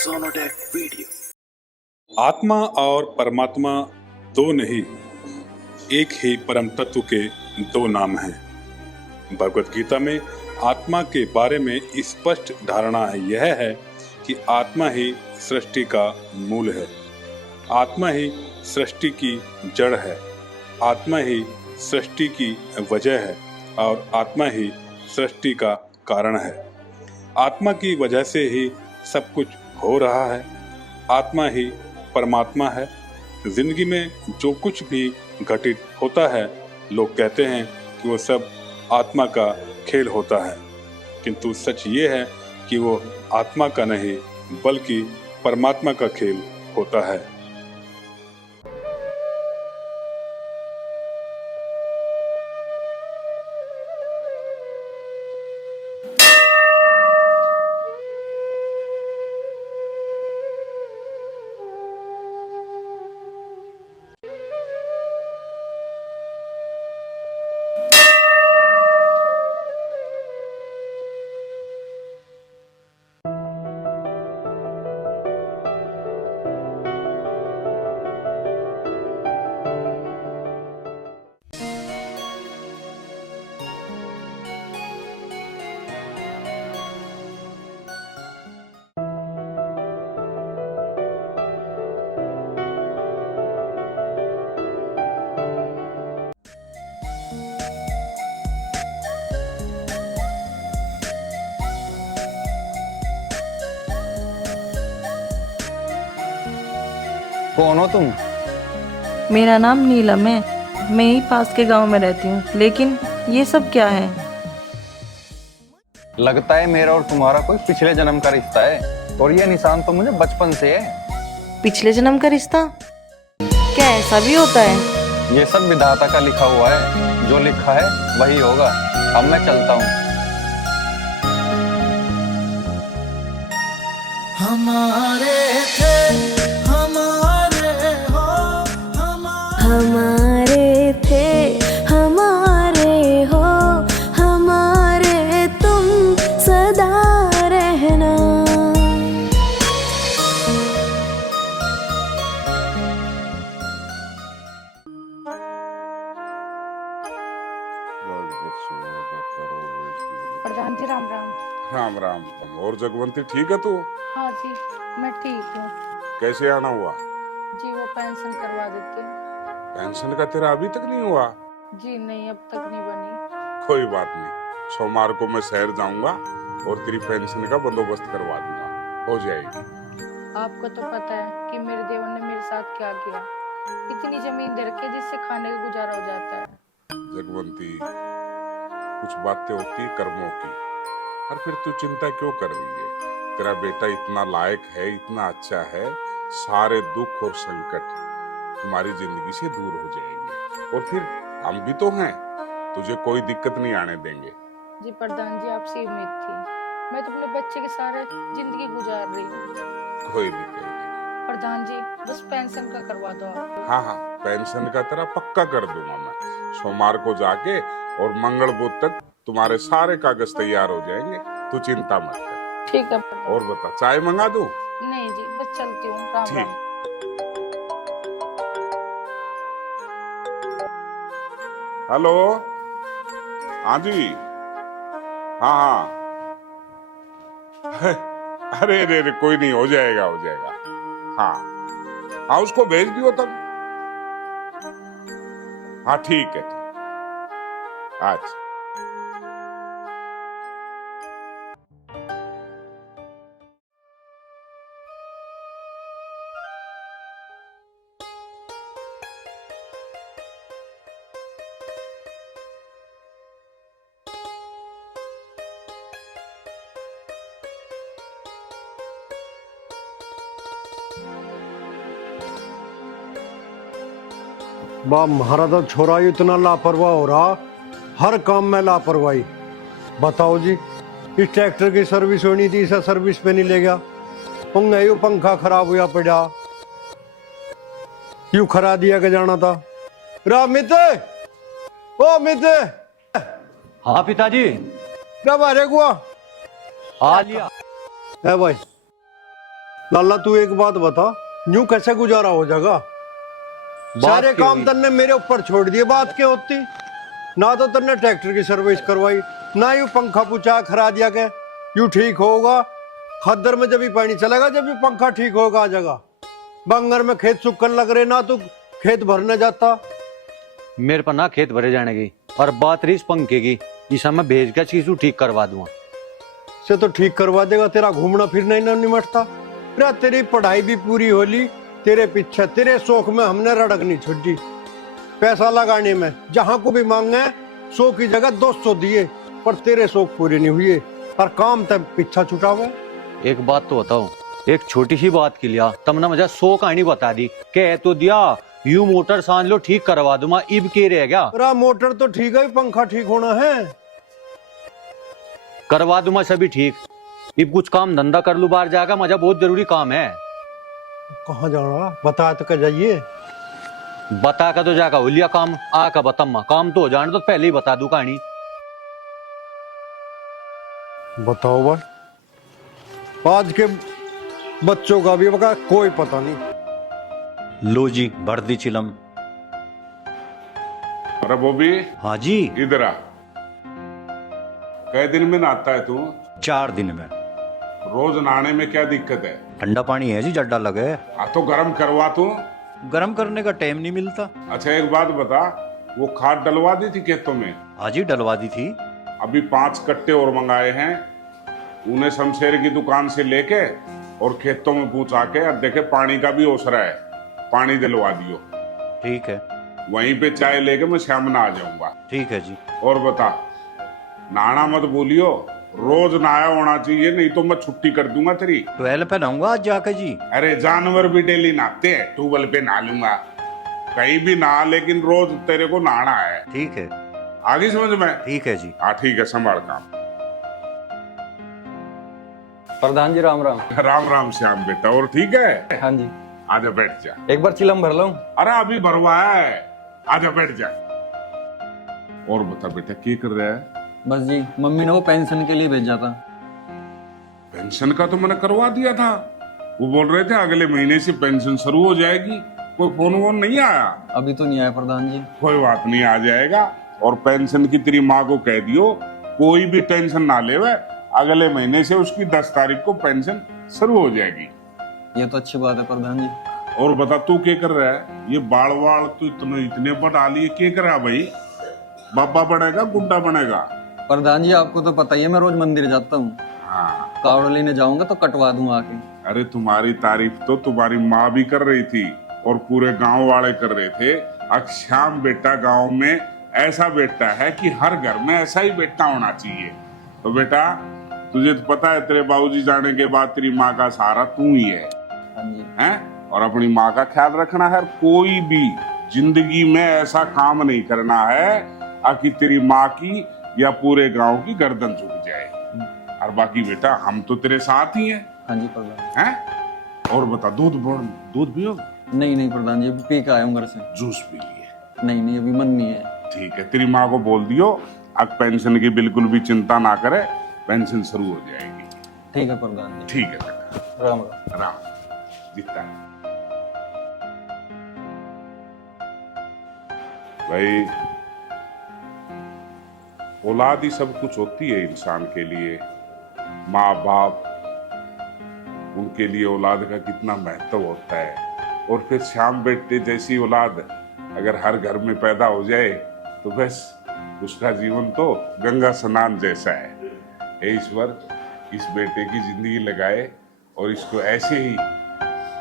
सोनोडेक video. आत्मा और परमात्मा दो नहीं, एक ही परम तत्व के दो नाम हैं। भगवत गीता में आत्मा के बारे में स्पष्ट धारणा यह है कि आत्मा ही सृष्टि का मूल है, आत्मा ही सृष्टि की जड़ है, आत्मा ही सृष्टि की वजह है और आत्मा ही सृष्टि का कारण है। आत्मा की वजह से ही सब कुछ हो रहा है। आत्मा ही परमात्मा है। जिंदगी में जो कुछ भी घटित होता है, लोग कहते हैं कि वो सब आत्मा का खेल होता है, किंतु सच ये है कि वो आत्मा का नहीं बल्कि परमात्मा का खेल होता है। कौन हो तुम? मेरा नाम नीलम है। मैं ही पास के गांव में रहती हूँ, लेकिन ये सब क्या है? लगता है मेरा और तुम्हारा कोई पिछले जन्म का रिश्ता है, और ये निशान तो मुझे बचपन से है। पिछले जन्म का रिश्ता? क्या ऐसा भी होता है? ये सब विधाता का लिखा हुआ है, जो लिखा है वही होगा। अब मैं चलता हूँ। हमारे थे हमारे हो, हमारे थे हमारे हो, हमारे तुम सदा रहना। प्रधान जी राम राम। राम राम। और जगवंती ठीक है तू? हाँ जी, मैं ठीक हूँ कैसे आना हुआ? जी। वो पेंशन करवा देते हैं। पेंशन का तेरा अभी तक नहीं हुआ? जी नहीं, अब तक नहीं बनी। कोई बात नहीं, सोमवार को मैं शहर जाऊंगा और तेरी पेंशन का बंदोबस्त करवा दूंगा, हो जाएगी। आपको तो पता है कि मेरे देवर ने मेरे साथ क्या किया। इतनी जमीन दे रखी है जिससे खाने का गुजारा हो जाता है। जगवंती, कुछ बातें होती है कर्मों की, और फिर तू चिंता क्यों कर रही है? तेरा बेटा इतना लायक है, इतना अच्छा है, सारे दुख और संकट तुम्हारी जिंदगी से दूर हो जाएंगे, और फिर हम भी तो हैं, तुझे कोई दिक्कत नहीं आने देंगे। जी प्रधान जी, आपसे उम्मीद थी। मैं तो अपने बच्चे के सारे जिंदगी गुजार रही हूँ। कोई दिक्कत नहीं। प्रधान जी, बस पेंशन का करवा दो आप। हाँ हाँ, पेंशन का तेरा पक्का कर दूंगा मैं। सोमवार को जाके और मंगल बुध तक तुम्हारे सारे कागज तैयार हो जाएंगे, तू चिंता मत कर। ठीक है प्रधान। और बता, चाय मंगा दूं? नहीं जी, बस चलती हूँ। राम ठीक। राम। हेलो, हाँ जी, हाँ हाँ। अरे अरे अरे, कोई नहीं, हो जाएगा हो जाएगा। हाँ हाँ, उसको भेज दियो तब। हाँ ठीक है, ठीक। अच्छा। बा हमारा तो छोरा ही इतना लापरवाह हो रहा, हर काम में लापरवाही। बताओ जी, इस ट्रैक्टर की सर्विस होनी थी, इसे सर्विस पे नहीं ले गया। यू पंखा खराब हुआ पड़ा, यू खरा दिया के जाना था। रामित, ओ मित। हाँ पिताजी। कब आ रे गुआ? आ लिया। है भाई, लाला तू एक बात बता, यूं कैसे गुजारा हो जाएगा? सारे क्यों काम हुई? तन्ने मेरे ऊपर छोड़ दिए, बात क्या होती? ना तो तन्ने ट्रैक्टर की सर्विस करवाई, ना यूं पंखा पूछा खरा दिया के यूं ठीक होगा। खद्दर में जब भी पानी चलेगा, जब भी पंखा ठीक होगा आ जाएगा। बंगर में खेत सूखन लग रहे, ना तू खेत भरने जाता। मेरे पर ना खेत भरे जाने की, और बात रही इस पंखे की, इस मैं भेज के चीज ठीक करवा दूंगा। से तो ठीक करवा देगा, तेरा घूमना फिरना ही ना निमटता। फिर तेरी पढ़ाई भी पूरी होली, तेरे पीछे तेरे शौक में हमने रड़क नहीं छोड़ी। पैसा लगाने में जहां को भी मांगे 100 की जगह 200 दिए, पर तेरे शौक पूरे नहीं हुए, और काम तब पीछा छुटा हुआ। एक बात तो बताओ, एक छोटी सी बात के लिए तुमने मुझे 100 कहानी बता दी, कह तो दिया यू मोटर सान लो ठीक करवा दूंगा, इब के रह गया। तेरा मोटर तो ठीक है, पंखा ठीक होना है। करवा दूंगा सभी ठीक, इब कुछ काम धंधा कर लू, बाहर जाएगा, मुझे बहुत जरूरी काम है। कहाँ जाना बता तो कर जाइए। बता का तो जाएगा हो लिया काम, आ का बताऊंगा, काम तो हो जाने तो पहले ही बता दूं कहानी। बताओ भाई, आज के बच्चों का भी बका कोई पता नहीं। लो जी भर दी चिलम। अरे बॉबी, हाँ जी, इधर आ। कै दिन में नहाता है तू? 4 दिन में। रोज नहाने में क्या दिक्कत है? ठंडा पानी है जी, जड्डा लगे। तो गर्म करवा तू। गर्म करने का टाइम नहीं मिलता। अच्छा एक बात बता, वो खाद डलवा दी थी खेतों में? हाँ जी डलवा दी थी। अभी 5 कट्टे और मंगाए हैं, उन्हें शमशेर की दुकान से लेके और खेतों में पहुंचा के, अब देखे पानी का भी ओसरा है, पानी दिलवा दियो। ठीक है। वहीं पे चाय लेके मैं शाम में आ जाऊंगा। ठीक है जी। और बता, नहाना मत भूलियो, रोज नहाया होना चाहिए, नहीं तो मैं छुट्टी कर दूंगा तेरी। 12 पे नहाऊंगा आज जाकर जी। अरे जानवर भी डेली नहाते हैं, ट्यूबवेल पे नहा लूंगा, कहीं भी नहा, लेकिन रोज तेरे को नहाना है। ठीक है। आगे समझ में? ठीक है जी। हाँ ठीक है, संभाल काम। प्रधान जी राम राम। राम राम श्याम बेटा, और ठीक है? हाँ जी। आजा बैठ जा। एक बार चिलम भर लो। अरे अभी भरवाया है, आजा बैठ जा। और बता बेटा, क्या कर रहा है? बस जी, मम्मी ने वो पेंशन के लिए भेजा था। पेंशन का तो मैंने करवा दिया था, वो बोल रहे थे अगले महीने से पेंशन शुरू हो जाएगी। कोई फोन वोन नहीं आया? अभी तो नहीं आया प्रधान जी। कोई बात नहीं, आ जाएगा। और पेंशन की तेरी माँ को कह दियो कोई भी टेंशन ना ले, अगले महीने से उसकी 10 तारीख को पेंशन शुरू हो जाएगी। ये तो अच्छी बात है प्रधान जी। और बता तू क्या कर रहा है? ये बाल वाल तो इतने बढ़ा लिए, क्या कर रहा है भाई? बाबा बनेगा गुड्डा बनेगा? प्रधान जी आपको तो पता ही है, मैं रोज मंदिर जाता हूँ। हाँ, कावड़ लेने जाऊंगा तो कटवा दूंगा आके। अरे तुम्हारी तारीफ तो तुम्हारी माँ भी कर रही थी और पूरे गांव वाले कर रहे थे। श्याम बेटा गांव में ऐसा बेटा है कि हर घर में ऐसा ही बेटा होना चाहिए। तो बेटा तुझे तो पता है, तेरे बाबूजी जाने के बाद तेरी माँ का सहारा तू ही है। हाँ जी। हैं? और अपनी माँ का ख्याल रखना है। कोई भी जिंदगी में ऐसा काम नहीं करना है कि तेरी माँ की या पूरे गांव की गर्दन झुक जाए। और बाकी बेटा हम तो तेरे साथ ही हैं। हाँ जी प्रधान। हैं? और बता, दूध पियो? नहीं नहीं प्रधान जी, अभी पी के आया हूँ घर से। जूस पी लिए? नहीं नहीं, अभी मन नहीं है। ठीक है, तेरी माँ को बोल दियो अब पेंशन की बिल्कुल भी चिंता ना करे, पेंशन शुरू हो जाएगी। ठीक है प्रधान जी। ठीक है बेटा, राम राम। राम जीता है भाई। औलाद ही सब कुछ होती है इंसान के लिए। माँ बाप, उनके लिए औलाद का कितना महत्व होता है। और फिर श्याम बेटे जैसी औलाद अगर हर घर में पैदा हो जाए तो बस उसका जीवन तो गंगा स्नान जैसा है। हे ईश्वर, इस बेटे की जिंदगी लगाए और इसको ऐसे ही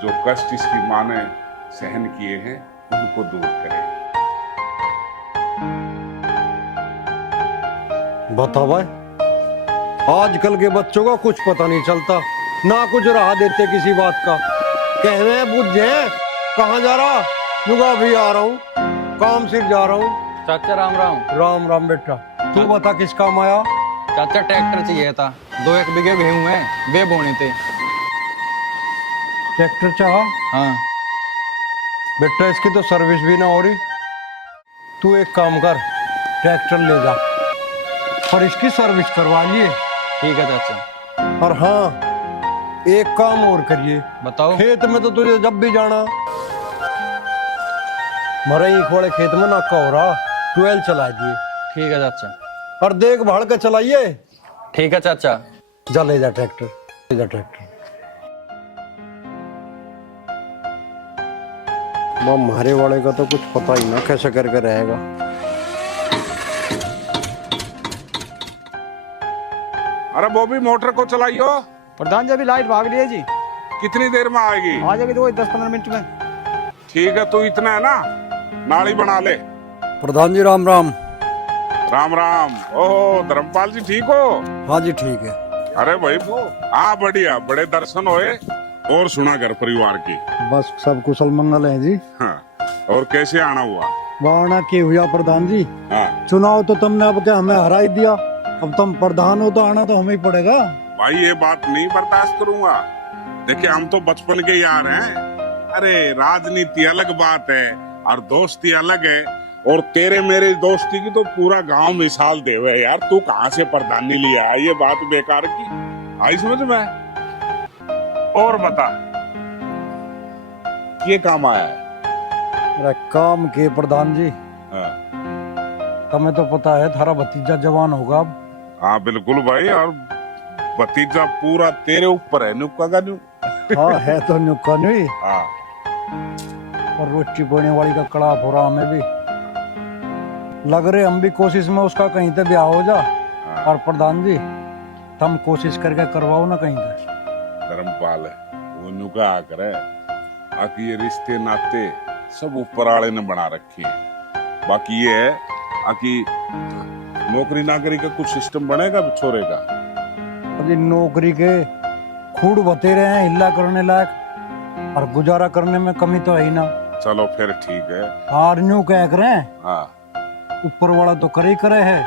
जो कष्ट इसकी माँ ने सहन किए हैं उनको दूर करे। बता भाई, आजकल के बच्चों का कुछ पता नहीं चलता, ना कुछ राह देते किसी बात का। कहवे बुझे कहाँ जा रहा? युगा भी आ रहा हूँ, काम से जा रहा हूँ। चाचा राम राम। राम राम बेटा, तू बता किस काम आया? चाचा ट्रैक्टर चाहिए था, 2-1 बीघे गेहूं है, वे बोने थे। ट्रैक्टर चाहा? हाँ। बेटा इसकी तो सर्विस भी ना हो रही। तू एक काम कर, ट्रैक्टर ले जा और इसकी सर्विस करवा लिए। ठीक है चाचा। और हाँ, एक काम और करिए, बताओ। खेत में तो तुझे जब भी जाना, मरई वाले खेत में नाका हो रहा, 12 चला दिए। ठीक है चाचा। और देख भाड़ के चलाइए। ठीक है चाचा। जा ले जा ट्रैक्टर, ले जा ट्रैक्टर। हमारे वाले का तो कुछ पता ही ना कैसे करके रहेगा। अरे वो भी मोटर को चलाइयो। प्रधान जी अभी लाइट भाग रही है जी, कितनी देर में आएगी? आ जाएगी तो 10-15 मिनट में। ठीक है, तू इतना है ना, नाली बना ले। प्रधान जी राम राम। राम राम। ओहो धर्मपाल जी ठीक हो? हाँ जी ठीक है। अरे भाई वो हाँ बढ़िया, बड़े दर्शन होए। और सुना घर परिवार की? बस सब कुशल मंगल है जी। हाँ। और कैसे आना हुआ? वारणा के हुआ प्रधान जी। हाँ। चुनाव तो तुमने अब क्या हमें हरा ही दिया, अब तुम प्रधान हो तो आना तो हमें ही पड़ेगा। भाई ये बात नहीं बर्दाश्त करूंगा। देखिए हम तो बचपन के यार हैं। अरे राजनीति अलग बात है और दोस्ती अलग है। और तेरे मेरे दोस्ती की तो पूरा गांव मिसाल देवे यार। तू कहाँ से प्रधानी लिया? ये बात बेकार की आई समझ में। और बता ये काम आया है? अरे काम के प्रधान जी, हाँ। तुम्हें तो पता है थारा भतीजा जवान होगा अब। हाँ बिल्कुल भाई, और भतीजा पूरा तेरे ऊपर है। नुक्का का न्यू। हाँ है तो नुक्का नहीं। हाँ। और रोटी बोने वाली का कड़ा हो रहा हमें भी लग रहे, हम भी कोशिश में उसका कहीं तो ब्याह हो जा। हाँ। और प्रधान जी तुम कोशिश करके करवाओ ना कहीं तो। धर्मपाल है वो नुका आकर है। बाकी ये रिश्ते नाते सब ऊपर वाले ने बना रखी है। बाकी ये है कि नौकरी नाकरी का कुछ सिस्टम बनेगा छोरे का? अभी नौकरी के खूड बते रहे हैं, हिला करने लायक, और गुजारा करने में कमी तो है ही ना। चलो फिर ठीक है। और न्यू कह रहे हैं, हाँ। ऊपर वाला तो करे ही करे है,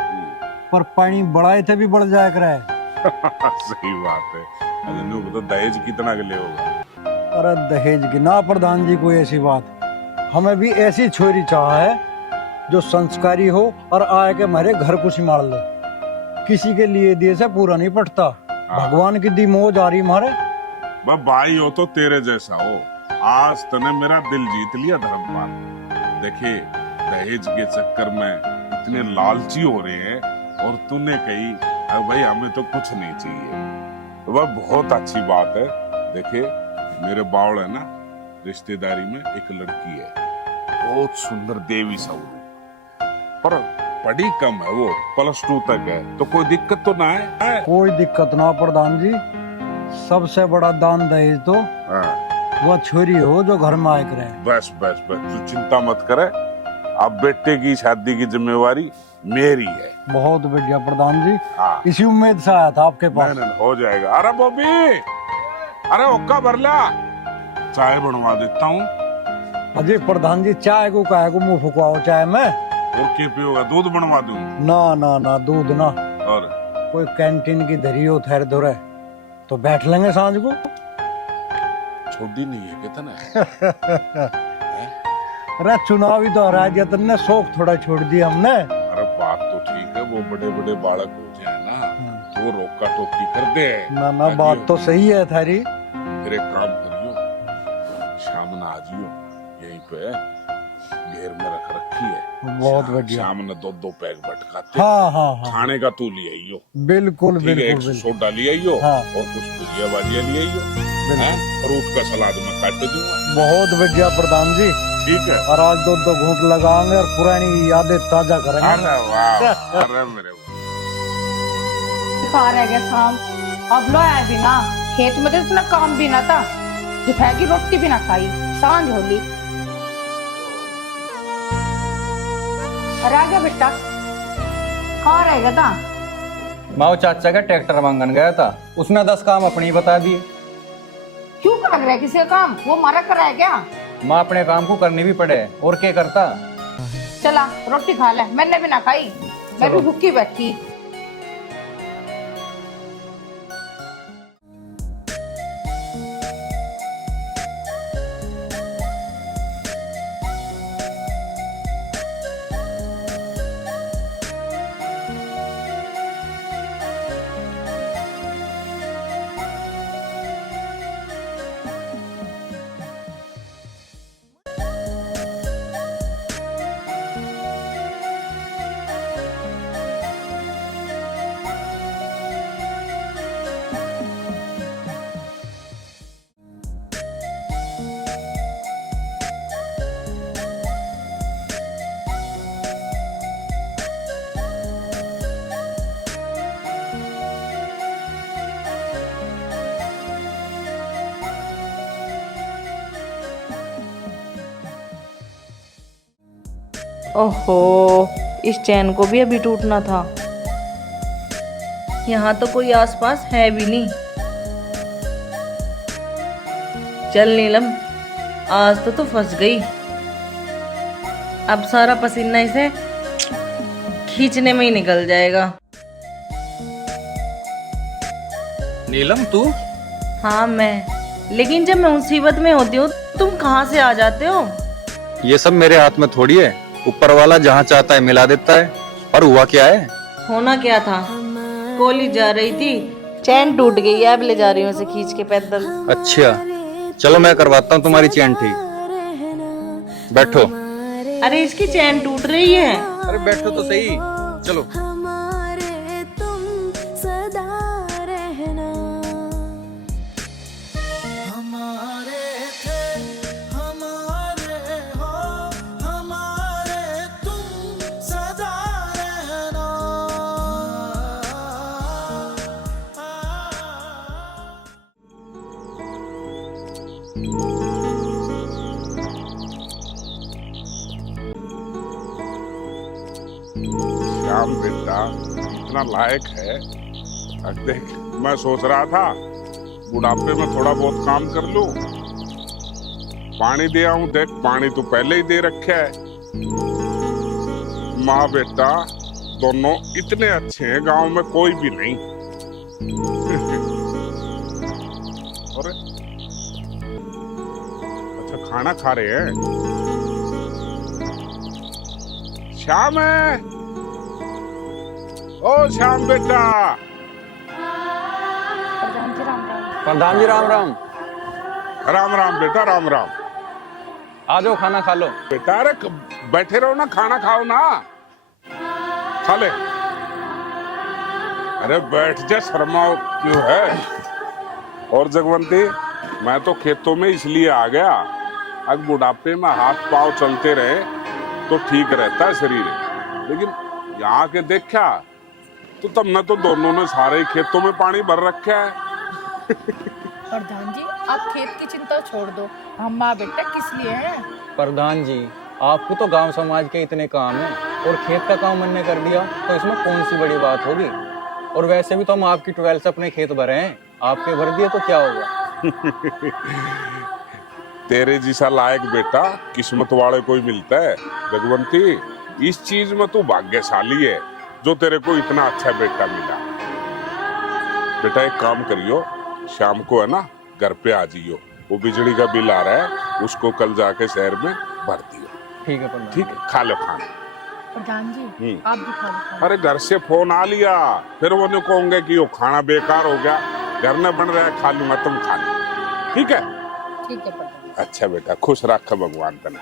पर पानी बढ़ाए थे भी बढ़ जाया करे। सही बात है। अरे न्यू तो दहेज कितना के लिए होगा? अरे दहेज की ना प्रधान जी, कोई ऐसी बात, हमें भी ऐसी छोरी चाह है जो संस्कारी हो और आए के हमारे घर को संभाल ले। किसी के लिए दिए से पूरा नहीं पटता। भगवान की दी मोह जा रही मारे। भाई हो तो तेरे जैसा हो। आज तने मेरा दिल जीत लिया धर्मपाल। देखिए दहेज के चक्कर में इतने लालची हो रहे हैं और तूने कही भाई हमें तो कुछ नहीं चाहिए, तो वह बहुत अच्छी बात है। देखिए मेरे बावड़ है ना, रिश्तेदारी में एक लड़की है, बहुत सुंदर देवी स्वरूप, पर पढ़ी कम है, वो +2 तक है। तो कोई दिक्कत तो ना है? कोई दिक्कत ना प्रधान जी। सबसे बड़ा दान दहेज तो वह छोरी हो जो घर में आए करे। बस बस बस तू चिंता मत करे। अब बेटे की शादी की जिम्मेवारी मेरी है। बहुत बढ़िया प्रधान जी। हाँ। इसी उम्मीद से आया था आपके पास। नहीं, हो जाएगा। अरे बॉबी, अरे ओक्का भरला, चाय बनवा देता हूँ। अजय प्रधान जी चाय को काहे को मुंह फुकवाओ चाय में। और क्या पियोगा? दूध बनवा दूं? ना ना ना दूध ना, और कोई कैंटीन की धरी हो ठहर दो रहे तो बैठ लेंगे सांझ को। छोटी नहीं है कितना? अरे चुनाव ही तो हरा दिया तुमने, शौक थोड़ा छोड़ दिया हमने। अरे बात तो ठीक है, वो बड़े बड़े बालक हो जाए ना तो रोका टोकी कर दे। ना ना बात तो सही है थारी। फिर एक काम करियो, शाम न आ जियो, यहीं पे घेर में रख रखी है। बहुत बढ़िया। शाम ने 2-2 पैक भटकाते। हाँ हाँ हाँ खाने का तू ले आइयो। बिल्कुल ठीक है, बिल्कुल 100 बिल्कुल। सोडा ले आइयो। हाँ। और कुछ भुजिया भाजिया ले आइयो। हैं? फ्रूट का सलाद में काट दूंगा। बहुत बढ़िया प्रधान जी। ठीक है। और आज 2-2 घूंट लगाएंगे और पुरानी यादें ताजा करेंगे। अरे वाह, अरे मेरे खा रह गया शाम, अब लो आए भी ना, खेत में तो इतना काम भी ना था, दोपहर की रोटी भी ना खाई, सांझ होली। अरे आ गया बेटा, कहाँ रहेगा था? माओ चाचा का ट्रैक्टर मांगन गया था, उसने 10 काम अपनी ही बता दिए। क्यों कर रहा है किसी का काम? वो मारा कर रहा है क्या? माँ अपने काम को करनी भी पड़े, और क्या करता। चला रोटी खा ले, मैंने भी ना खाई, मैं भी भूखी बैठी। ओहो, इस चैन को भी अभी टूटना था। यहाँ तो कोई आसपास है भी नहीं। चल नीलम, आज तो फंस गई। अब सारा पसीना इसे खींचने में ही निकल जाएगा। नीलम तू? हाँ मैं, लेकिन जब मैं मुसीबत में होती हूँ तुम कहाँ से आ जाते हो? ये सब मेरे हाथ में थोड़ी है, ऊपर वाला जहाँ चाहता है मिला देता है। और हुआ क्या है? होना क्या था, कॉलेज जा रही थी, चैन टूट गई है, अब ले जा रही हूँ उसे खींच के पैदल। अच्छा चलो मैं करवाता हूँ तुम्हारी चैन ठीक। बैठो। अरे इसकी चैन टूट रही है। अरे बैठो तो सही, चलो। हमारे तुम सदा रहना। हमारे थे हमारे हो हमारे तुम सदा रहना। श्याम बेटा इतना लायक है। अब देख, मैं सोच रहा था बुढ़ापे में थोड़ा बहुत काम कर लूं। पानी दे आऊं, देख पानी तो पहले ही दे रखे है। माँ बेटा दोनों इतने अच्छे हैं, गांव में कोई भी नहीं। अरे अच्छा खाना खा रहे हैं। श्याम है, ओ श्याम बेटा। प्रधान जी राम राम। प्रधान जी राम राम। राम राम बेटा, राम राम। आ जाओ खाना खा लो। बेटा अरे बैठे रहो ना, खाना खाओ ना, खा ले। अरे बैठ जा, शर्माओ क्यों है। और जगवंती, मैं तो खेतों में इसलिए आ गया, अब बुढ़ापे में हाथ पांव चलते रहे तो ठीक रहता है शरीर। लेकिन यहाँ के देखा तो तब न तो दोनों ने सारे ही खेतों में पानी भर रखा है। प्रधान जी आप खेत की चिंता छोड़ दो, हम माँ बेटा किस लिए हैं। प्रधान जी आपको तो गांव समाज के इतने काम है और खेत का काम मैंने कर दिया तो इसमें कौन सी बड़ी बात होगी। और वैसे भी तो हम आपकी ट्वेल्व से अपने खेत भरे हैं, आपके भर दिए तो क्या होगा। तेरे जैसा लायक बेटा किस्मत वाले कोई मिलता है। भगवंती इस चीज में तू भाग्यशाली है जो तेरे को इतना अच्छा बेटा मिला। बेटा एक काम करियो, शाम को है ना घर पे आ जाइयो, वो बिजली का बिल आ रहा है उसको कल जाके शहर में भर दियो। ठीक है प्रधान। ठीक है, खा लो खाना। प्रधान जी आप भी खा लो। अरे घर से फोन आ लिया, फिर वो नहीं कहोगे कि वो खाना बेकार हो गया, घर में बन रहा है, खा लूंगा, तुम खा लो। ठीक है? ठीक है प्रधान। अच्छा बेटा, खुश रखा भगवान तने।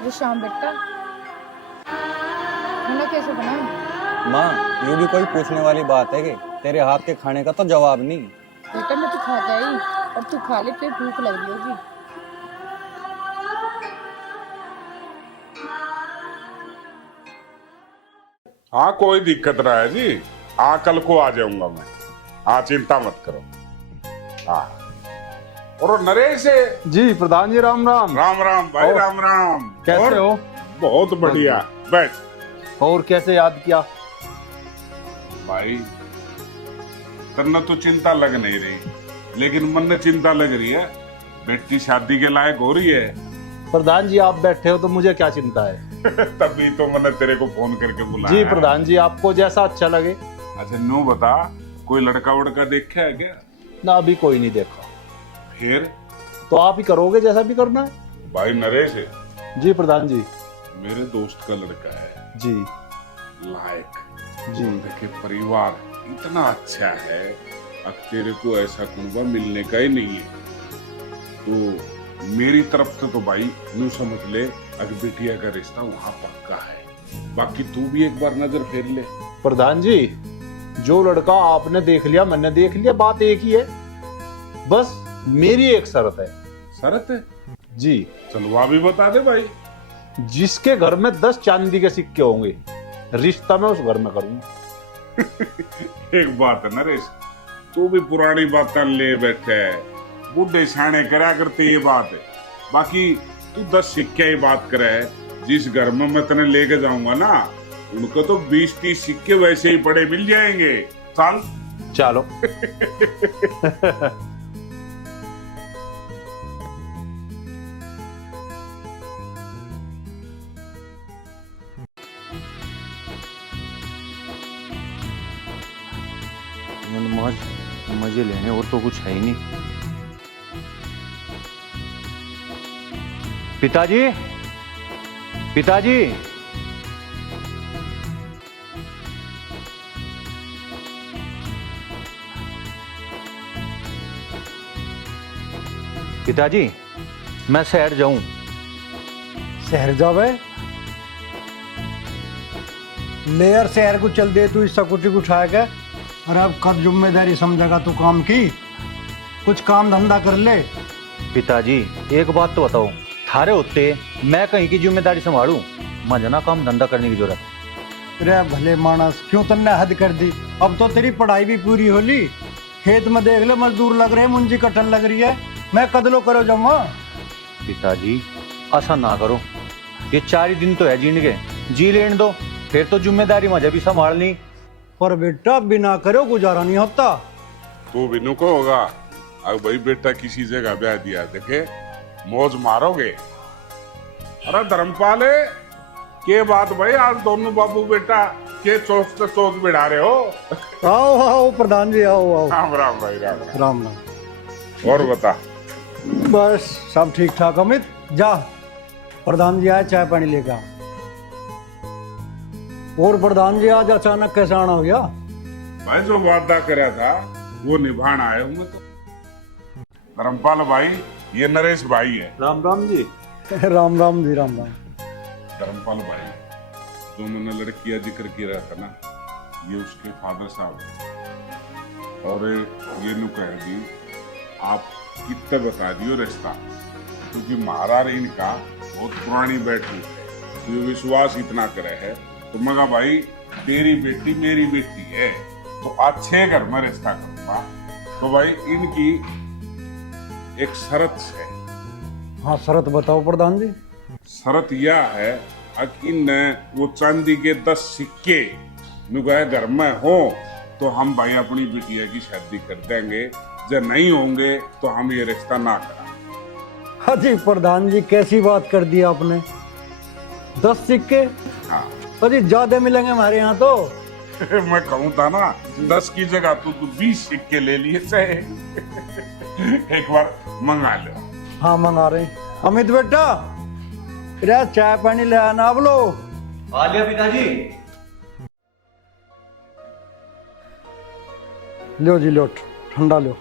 अरे श्याम बेटा खाना कैसे बना। माँ ये भी कोई पूछने वाली बात है कि तेरे हाथ के खाने का तो जवाब नहीं। बेटा मैं तो खा गई, और तू खा ले, फिर भूख लग रही होगी। हाँ कोई दिक्कत ना है जी, कल को आ जाऊंगा मैं। हाँ चिंता मत करो। हाँ और नरेश जी प्रधान जी राम राम। राम राम भाई, राम राम। कैसे और हो? बहुत बढ़िया, बैठ। और कैसे याद किया? भाई तन्ने तो चिंता लग नहीं रही, लेकिन मन में चिंता लग रही है। बेटी शादी के लायक हो रही है। प्रधान जी आप बैठे हो तो मुझे क्या चिंता है। तभी तो मैंने तेरे को फोन करके बुलाया। जी प्रधान जी आपको जैसा अच्छा लगे। अच्छा नो बता, कोई लड़का वड़का देखा है क्या? ना अभी कोई नहीं देखा। फिर तो आप ही करोगे जैसा भी करना है। भाई नरेश जी प्रधान जी। मेरे दोस्त का लड़का है जी लायक जी। देखे परिवार इतना अच्छा है, अब तेरे को ऐसा कुंबा मिलने का ही नहीं है। तो मेरी तरफ से तो भाई यूं समझ ले, अगर बिटिया का रिश्ता वहां पक्का है। बाकी तू भी एक बार नजर फेर ले। प्रधान जी जो लड़का आपने देख लिया मैंने देख लिया, बात एक ही है, बस मेरी एक शर्त है। शरत है? जी। चलो वहां भी बता दे भाई। जिसके घर में 10 चांदी के सिक्के होंगे रिश्ता मैं उस घर में करूंगा। एक बात है नरेश, तू भी पुरानी बातें ले बैठे है। बूढ़े सियाने करा करते ये बात है। बाकी तू 10 सिक्के ही बात करे। जिस घर में मैं तने लेके जाऊंगा ना, उनको तो 20-30 सिक्के वैसे ही पड़े मिल जाएंगे। चल चलो। मजे लेने और तो कुछ है ही नहीं। पिताजी, पिताजी, पिताजी, मैं शहर जाऊं। शहर जावे ले यार, शहर को चल दे तू, इससा कुछ उठाएगा। अरे अब कब जिम्मेदारी समझेगा तू काम की? कुछ काम धंधा कर ले। पिताजी एक बात तो बताओ, थारे होते मैं कहीं की जिम्मेदारी संभालूं? मुझे ना काम धंधा करने की जरूरत। अरे भले मानस, क्यों तन्ने हद कर दी? अब तो तेरी पढ़ाई भी पूरी होली। खेत में देख ले मजदूर लग रहे हैं, मुंजी कटन लग रही है। मैं कदलो करो जाऊंगा। पिताजी ऐसा ना करो, ये 4 ही दिन तो है जीने के, जी लेने दो, फिर तो जिम्मेदारी मुझे भी संभालनी। पर बेटा बिना करो गुजारा नहीं होता। तो बिनु को होगा। अब भाई बेटा किसी जगह ब्याह दिया, देखे मौज मारोगे। अरे धर्मपाल के बात भाई, आज दोनों बाबू बेटा के चौथ बिठा रहे हो। आओ आओ प्रधान जी, आओ आओ। राम राम भाई, राम राम राम। और बता। बस सब ठीक ठाक। अमित जा, प्रधान जी आए, चाय पानी लेकर आ। और प्रधान जी आज अचानक कैसे आना हो गया? भाई जो वादा करा था वो निभाना आया हूँ मैं तो। धर्मपाल भाई, ये नरेश भाई है। राम राम जी। राम राम जी, राम राम। धर्मपाल भाई, जो मैंने लड़कियां जिक्र किया था ना, ये उसके फादर साहब है। और ये नु कहेगी आप कितने बता दियो रिश्ता, क्योंकि महाराज इनका बहुत पुरानी बैठक है, तो ये विश्वास इतना करे है। तो मगा भाई तेरी बेटी मेरी बेटी है, तो अच्छे घर में रिश्ता करूंगा। तो भाई इनकी एक शर्त है। हाँ शरत बताओ प्रधान जी। शरत यह है कि इन वो चांदी के 10 सिक्के नुगाए घर में हो तो हम भाई अपनी बिटिया की शादी कर देंगे। जब नहीं होंगे तो हम ये रिश्ता ना करा। हाँ जी प्रधान जी, कैसी बात कर दी आपने। 10 सिक्के? हाँ अजी ज्यादा मिलेंगे हमारे यहाँ तो। मैं कहूँ था ना 10 की जगह तू 20 सिक्के ले लिए चाहे। एक बार मंगा लो। हाँ मंगा रहे हैं। अमित बेटा रे चाय पानी ले आना। अब लो। आ लिया पिताजी। लो जी लो, ठंडा लो।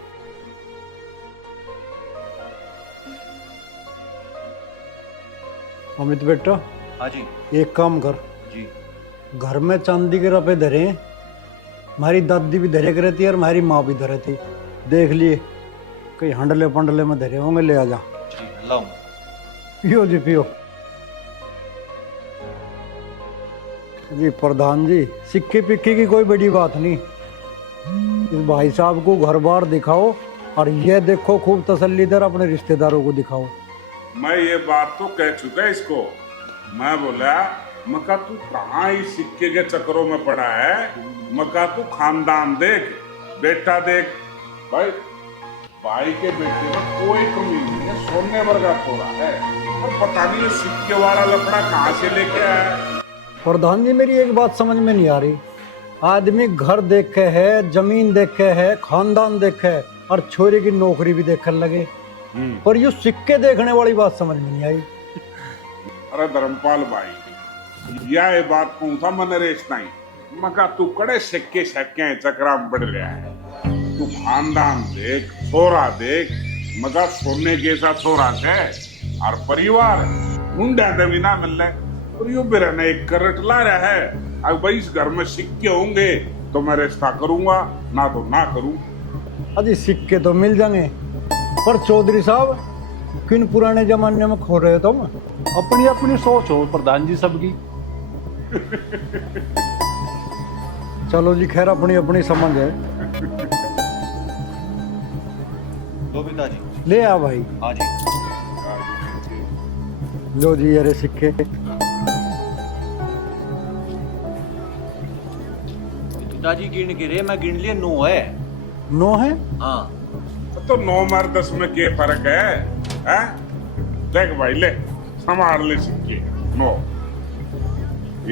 अमित बेटा हाँ जी। एक काम कर, जी। घर में चांदी के रुपए धरे हैं। हमारी दादी भी धरे कर थी और हमारी माँ भी धरे थी। देख लिए कहीं हंडले पंडले में धरे होंगे, ले आ जा। लाओ। पियो जी पियो। जी प्रधान जी, सिक्के पिक्के की कोई बड़ी बात नहीं। इस भाई साहब को घर बार दिखाओ और ये देखो खूब तसल्लीदार अपने रिश्तेदारों को दिखाओ। मैं ये बात तो कह चुका इसको। मैं बोला मका तू कहाँ इस सिक्के के चक्करों में पड़ा है। मका तू खानदान देख, बेटा देख। भाई भाई के बेटे में कोई कमी नहीं है, सोने वर्गा थोड़ा है। और पता नहीं ये सिक्के वाला लफड़ा कहाँ से लेके आया। प्रधान जी मेरी एक बात समझ में नहीं आ रही। आदमी घर देखे है, जमीन देखे है, खानदान देखे है और छोरी की नौकरी भी देखने लगे, पर ये सिक्के देखने वाली बात समझ में नहीं आई। अरे धर्मपाल भाई, यह बात कहूँ था मन नरेश नहीं। मका तू कड़े सिक्के शक्के चक्रा में बढ़ रहा है। तू खानदान देख, छोरा देख। मगा सोने जैसा छोरा है और परिवार मुंडा देवी ना मिल रहे और यो बेरा ने एक करट ला रहा है। अब भाई इस घर में सिक्के होंगे तो मैं रिश्ता करूंगा, ना तो ना करूं। अजी सिक्के तो मिल जाएंगे, पर चौधरी साहब किन पुराने जमाने में खो रहे हो तुम? अपनी अपनी सोच हो प्रधान जी सबकी। चलो जी खैर, अपनी अपनी समझ है। दो पिताजी। ले आ भाई, हाँ जी। लो जी ये रे सिक्के। पिताजी गिन के रे, मैं गिन लिए 9 है। 9 है? हाँ। तो 9 और 10 में क्या फर्क है? हैं? देख भाई ले, संभाल ले सिक्के। 9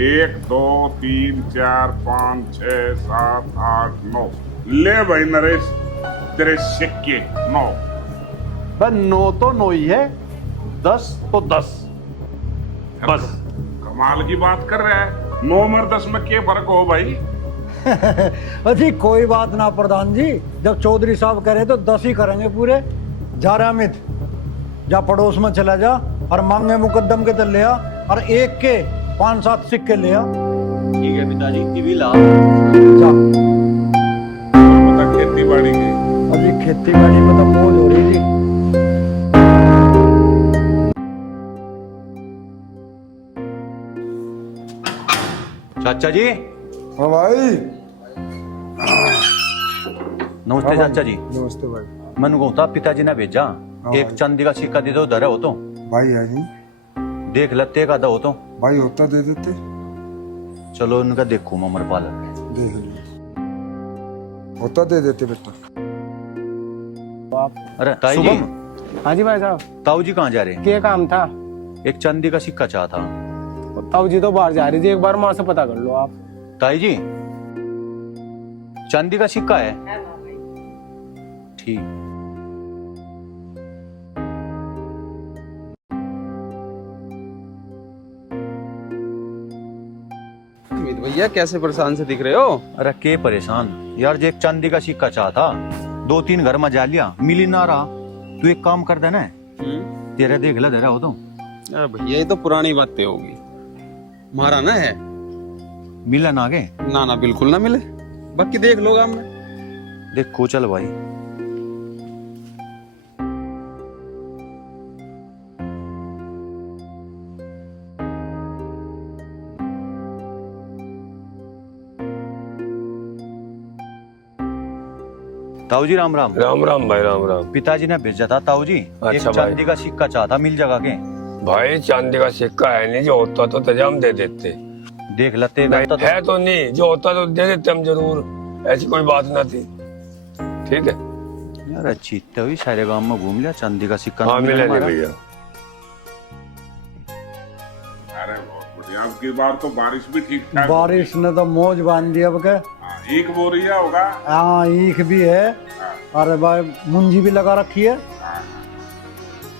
1 2 3 4 5 6 7 8 9। ले भाई नरेश, तेरे सिक्के 9। बस 9 तो 9 ही है, 10 तो 10 बस। कमाल की बात कर रहा है। 9 और 10 में क्या फर्क हो भाई? अजी कोई बात ना प्रधान जी, जब चौधरी साहब करे तो 10 ही करेंगे पूरे। जा रहा अमित, जा पड़ोस में चला जा और मांगे मुकद्दम के तो ले आ, और एक के 5-7 सिक्के ले आ। ठीक है पिताजी, टीवी ला। जा। पता खेती बाड़ी की अभी खेती बाड़ी में तो मौज हो रही जी। चाचा जी। हाँ भाई। नमस्ते चाचा जी। नमस्ते भाई। मन को था पिताजी ने भेजा, एक चांदी का सिक्का दे दो, धरे हो तो भाई है नहीं, देख लेते का हो तो भाई होता दे देते। चलो उनका देखो ममर पालन देख लिया, होता दे देते बेटा। अरे ताई जी। हाँ जी भाई साहब। ताऊ जी कहाँ जा रहे? क्या काम था? एक चांदी का सिक्का चाहता। ताऊ जी तो बाहर जा रही थी, एक बार माँ से पता कर लो आप। ताई जी, चांदी का सिक्का है? ठीक। भैया कैसे परेशान से दिख रहे हो? अरे के परेशान यार, जो एक चांदी का सिक्का चाहता, 2-3 घर में जा लिया, मिली ना रहा। तू एक काम कर देना, तेरा देख ला, तेरा हो तो। अरे भैया ये तो पुरानी बातें होगी, मारा ना है। मिला ना आगे? ना ना बिल्कुल ना मिले, बाकी देख लो काम में। देखो चल भाई। ताऊ जी राम राम। राम राम भाई, राम राम। पिताजी ने भेजा था ताऊ जी, एक चांदी का सिक्का चाहता, मिल जाएगा के? भाई चांदी का सिक्का है नहीं, जो होता तो तेरे हम दे देते। देख लेते है तो नहीं, जो होता तो दे देते हम जरूर, ऐसी कोई बात ना थी। ठीक है यार, अच्छी हुई, सारे गांव में घूम लिया, चांदी का सिक्का हाँ मिला नहीं भैया। अरे बहुत बढ़िया, अब की बार तो बारिश भी ठीक ठाक। बारिश ने तो मौज बांध दी अब के। ईख बो रही है होगा। हाँ ईख भी है, और भाई मुंजी भी लगा रखी है।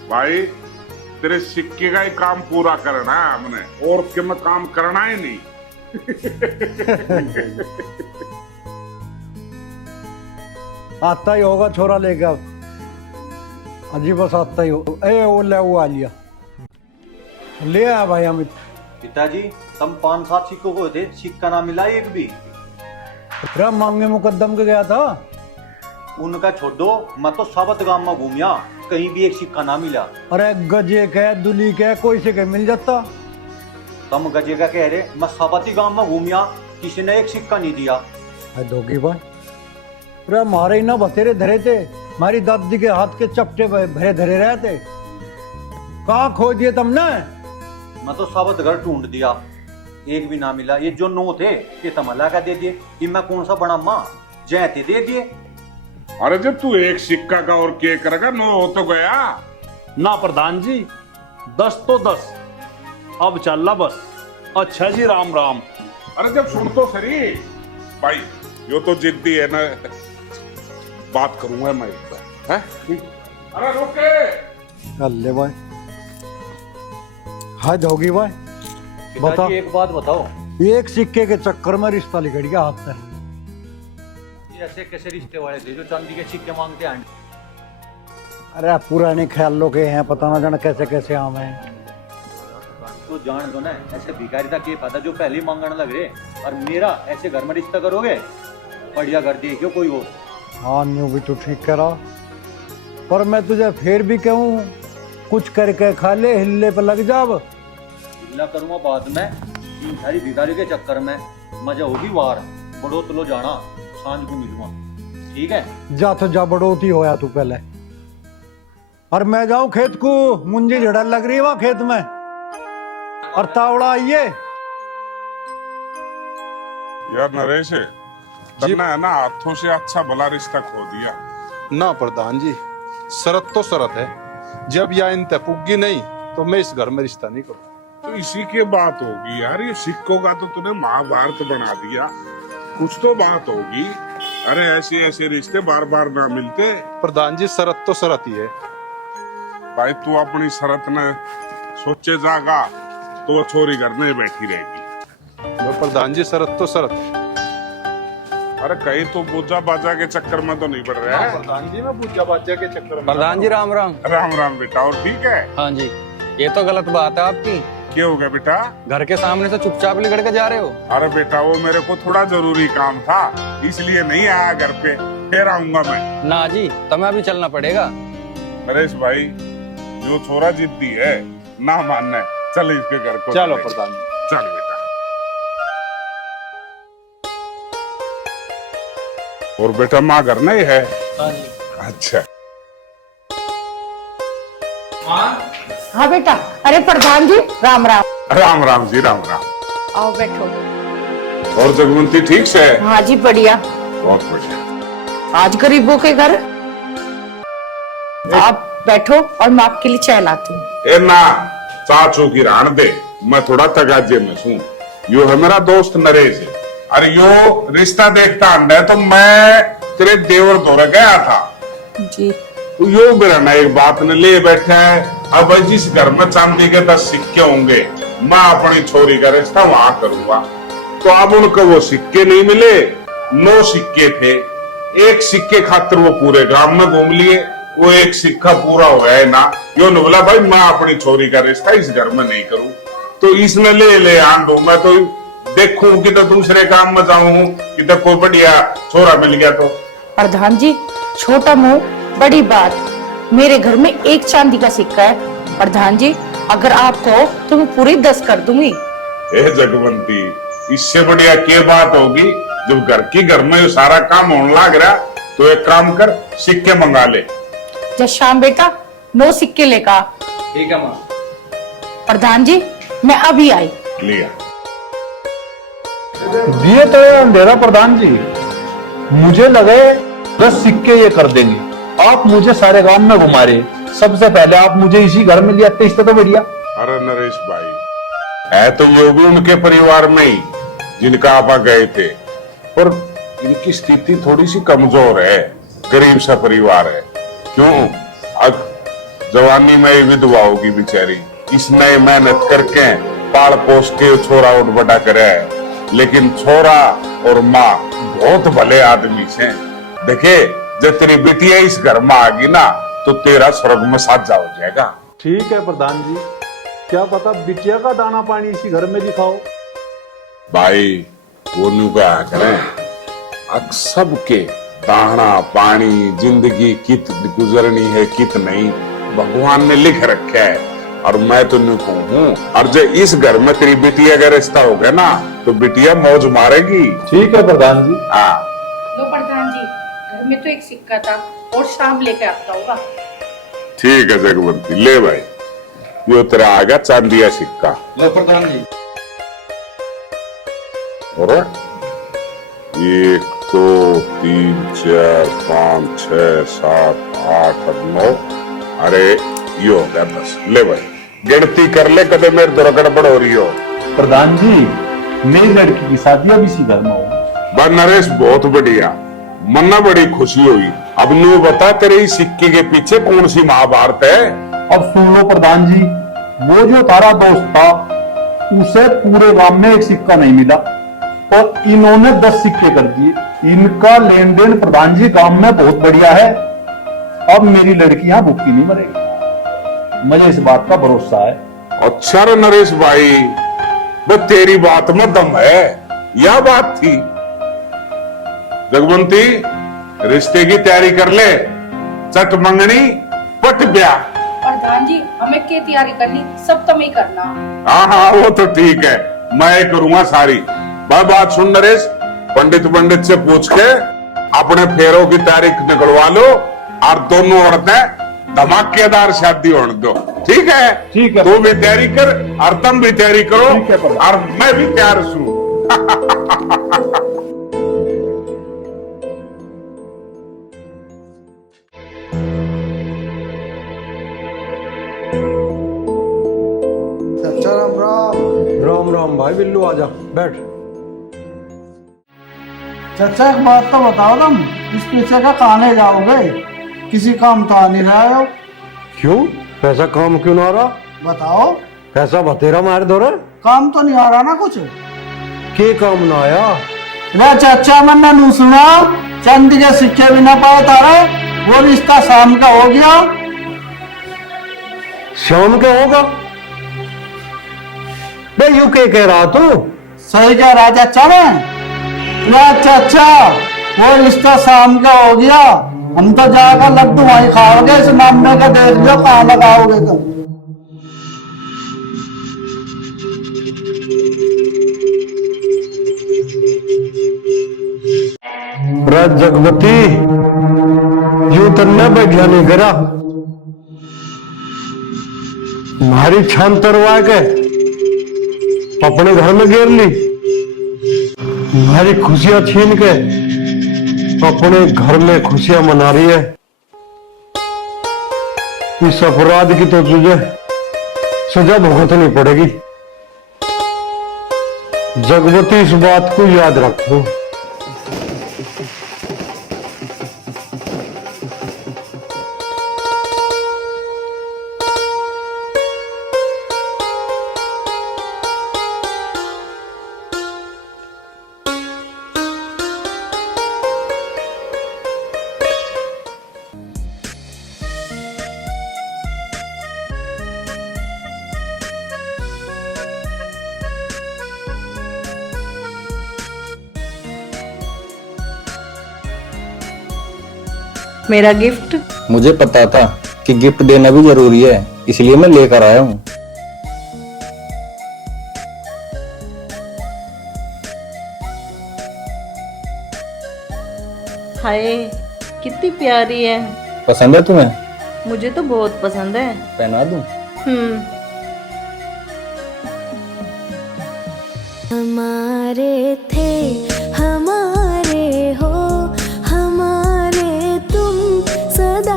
भाई तेरे सिक्के का ही काम पूरा करना है हमने, और के में काम करना ही नहीं। आता ही होगा छोरा लेके अब, अजी बस आता ही हो। ए वो ले, वो आ लिया, ले आया भाई अमित। पिताजी तुम 5-7 सिक्कों को थे, सिक्का ना मिला एक भी। फिर मांगे मुकद्दम के गया था। उनका छोड़ दो, मैं तो साबत गांव में घूमिया, कहीं भी एक सिक्का ना मिला। अरे गजे के दुली के कोई से के मिल जाता। तुम गजे का कह रहे, मैं साबती गांव में घूमिया, किसी ने एक सिक्का नहीं दिया। दोगी भाई, अरे हमारे ही ना बतेरे धरे थे, हमारी दादी के हाथ के चपटे भरे धरे रहे थे। कहाँ खो दिए तुमने? मैं तो साबत घर ढूंढ दिया, एक भी ना मिला। ये जो 9 थे, ये तमला का दे दिए, ये मैं कौन सा बड़ा माँ जैते दे दिए। अरे जब तू एक सिक्का का और क्या करेगा, 9 हो तो गया ना प्रधान जी, 10 तो 10 अब चल ला बस। अच्छा जी राम राम। अरे जब सुन तो सही भाई, यो तो जिद्दी है ना, बात करूंगा मैं एक बार। हैं? अरे रुके। अल्ले भाई, हाय दोगी भाई, बता एक बात बताओ, एक सिक्के के चक्कर में रिश्ता लिखड़ गया हाथ से। ये ऐसे कैसे रिश्ते वाले थे जो चांदी के सिक्के मांगते हैं? अरे पुराने ख्यालों के हैं, पता ना जाने कैसे कैसे आम हैं। तो जान दो ना, ऐसे भिखारी था, क्या पता जो पहले ही मांगने लग रहे, और मेरा ऐसे घर में रिश्ता करोगे, बढ़िया घर देखियो कोई हो। हाँ न्यू भी तो ठीक करा, पर मैं तुझे फिर भी कहूँ, कुछ करके खा ले, हिल्ले पर लग जाब। हिल्ला करूंगा बाद में, इन सारी भिखारी के चक्कर में मजा होगी वार। बड़ोत लो जाना, सांझ को मिलूंगा, ठीक है? जा तो जा, बड़ोती होया तू पहले। और मैं जाऊं खेत को, मुंजी झड़न लग रही है वहां खेत में। और तावड़ा आइए। यार नरेश, करना है ना, हाथों से अच्छा भला रिश्ता खो दिया। ना प्रधान जी, शरत तो शरत है, जब या इन तक पुग्गी नहीं तो मैं इस घर में रिश्ता नहीं करूँ। तो इसी की बात होगी यार, ये सिक्कों का तो तूने महाभारत बना दिया, कुछ तो बात होगी। अरे ऐसे ऐसे रिश्ते बार बार ना मिलते। प्रधान जी शरत तो शरत ही है। भाई तू अपनी शरत ने सोचे जागा तो छोरी घर में बैठी रहेगी। वो प्रधान जी शरत तो शरत है। अरे कहीं तो पूजा बाजा के चक्कर में तो नहीं पड़ रहा है? प्रधान जी मैं पूजा बाजा के चक्कर में। प्रधान जी राम राम। राम राम बेटा, और ठीक है? हाँ जी, ये तो गलत बात है आपकी। क्या हो गया बेटा? घर के सामने से चुपचाप लिगड़ के जा रहे हो। अरे बेटा वो मेरे को थोड़ा जरूरी काम था, इसलिए नहीं आया घर पे, फिर आऊंगा मैं। ना जी, तुम्हें अभी चलना पड़ेगा। नरेश भाई, जो छोरा जिद्दी है ना मानना है, चल इसके घर को। चलो प्रधान जी। चल बेटा। और बेटा माँ घर नहीं है? हाँ जी। अच्छा। हाँ बेटा। अरे प्रधान जी राम राम। राम राम जी, राम राम। आओ बैठो। और जगवंती ठीक से? हाँ जी बढ़िया। बहुत बढ़िया। आज गरीबों के घर आप बैठो और मैं आपके लिए चाय लाती हूँ। ए ना, चाचू की रान दे, मैं थोड़ा तगाजे में हूँ। यो है मेरा दोस्त नरेश। अरे यो रिश्ता देखता है तो मैं तेरे देवर दौरे गया था जी। यो मेरा ना एक बात ने ले बैठा है। अब जिस घर में चांदी के 10 सिक्के होंगे, मैं अपनी छोरी का रिश्ता वहां करूंगा। तो अब उनको वो सिक्के नहीं मिले, 9 सिक्के थे। एक सिक्के खातिर वो पूरे गांव में घूम लिए, वो एक सिक्का पूरा हो गया है ना। यो ने बोला भाई मैं अपनी छोरी का रिश्ता इस घर में नहीं करूं, तो इसने ले आंडू। मैं तो देखूं कि तो दूसरे काम में जाऊं कि तो कोई बढ़िया छोरा मिल गया। तो प्रधान जी, छोटा मुंह बड़ी बात। मेरे घर में एक चांदी का सिक्का है। प्रधान जी अगर आप कहो तो मैं पूरी 10 कर दूंगी। ए जगवंती, इससे बढ़िया क्या बात होगी? जब घर में ये सारा काम होने लग रहा, तो एक काम कर, सिक्के मंगा ले। जब शाम बेटा 9 सिक्के लेकर। ठीक है माँ। प्रधान जी मैं अभी आई। लिया दिए तो ये अंधेरा प्रधान जी, मुझे लगे 10 सिक्के ये कर देंगे। आप मुझे सारे गांव में घुमा रहे, सबसे पहले आप मुझे इसी घर में लिया इससे तो बढ़िया। अरे नरेश भाई, है तो वो भी उनके परिवार में ही जिनका आप गए थे, पर इनकी स्थिति थोड़ी सी कमजोर है, गरीब सा परिवार है। क्यों? अब जवानी में ही विधवा होगी बेचारी, इसने मेहनत करके पाल पोस के छोरा उठ बड़ा करे है। लेकिन छोरा और माँ बहुत भले आदमी से। देखे जब तेरी बिटिया इस घर में आ गई ना, तो तेरा स्वर्ग में साझा हो जाएगा। ठीक है प्रधान जी, क्या पता बिटिया का दाना पानी इसी घर में दिखाओ। भाई वो न्यू क्या करें, अब सबके दाना पानी जिंदगी कित गुजरनी है कित नहीं, भगवान ने लिख रखा है। और मैं तो न्यू कहूँ, और जब इस घर में तेरी बिटिया का रिश्ता हो गया ना, तो बिटिया मौज मारेगी। ठीक है प्रधान जी। हाँ लो प्रधान जी, घर में तो एक सिक्का था और शाम लेके आता होगा। ठीक है जगवंती, ले भाई, यो तेरा आ गया चांदिया सिक्का। लो प्रधान जी। और 1 2 3 4 5 6 7 8 9, अरे यो हो गया 10। ले भाई गिनती कर ले, कदे मेरे द्वारा गड़बड़ हो रही हो। प्रधान जी मेरी लड़की की शादी अब इसी घर में होगी। बस नरेश बहुत बढ़िया, मन्ना बड़ी खुशी हुई। अब न्यू बता तेरे इस सिक्के के पीछे कौन सी महाभारत है? अब सुन लो प्रधान जी, वो जो तारा दोस्त था उसे पूरे गांव में एक सिक्का नहीं मिला और इन्होंने 10 सिक्के कर दिए। इनका लेन देन प्रधान जी गांव में बहुत बढ़िया है। अब मेरी लड़की यहाँ भूखी नहीं मरेगी, मुझे इस बात का भरोसा है। अच्छा रे नरेश भाई, बस तेरी बात में दम है, यह बात थी। जगवंती रिश्ते की तैयारी कर ले, चट मंगनी पट ब्याह। प्रधान जी हमें क्या तैयारी करनी, सब तुम ही करना। हाँ वो तो ठीक है, मैं करूंगा सारी। बात सुन नरेश, पंडित से पूछ के अपने फेरों की तारीख निकलवा लो, और दोनों औरतें धमाकेदार शादी होने दो। ठीक है? ठीक है। तू भी तैयारी कर और तुम भी तैयारी करो और मैं भी तैयार हूँ। अच्छा राम राम। राम राम भाई बिल्लू, आजा बैठ। चाचा एक बात तो बताओ, तुम इस पीछे का कहां जाओगे? किसी काम तो आ नहीं रहा हो। क्यों? पैसा काम क्यों ना आ रहा? बताओ। पैसा बतेरा मार दो रे। काम तो नहीं आ रहा ना कुछ? के काम ना आया? रे चाचा मैंने नू सुना, चांदी के सिक्के भी ना पाए तारे, वो रिश्ता शाम का हो गया। शाम का होगा? बे यू के कह रहा तू? सही कह रहा चाचा मैं। चाचा वो रिश्ता शाम का हो गया, हम तो जाकर लड्डू वहीं खाओगे, इस मामले का देख लो कहाँ लगाओगे तुम। जगवती यू तन्ने बैठा नहीं करा, मारी छान तरवा के अपने घर में घेर ली, हमारी खुशियां छीन के अपने घर में खुशियां मना रही है। इस अपराध की तो तुझे सजा भुगतनी पड़ेगी। जगवती इस बात को याद रखो। मेरा गिफ्ट? मुझे पता था कि गिफ्ट देना भी जरूरी है, इसलिए मैं लेकर आया हूँ। हाय कितनी प्यारी है। पसंद है तुम्हें? मुझे तो बहुत पसंद है। पहना दूँ? हमारे थे हमारे हो, हमारे तुम सदा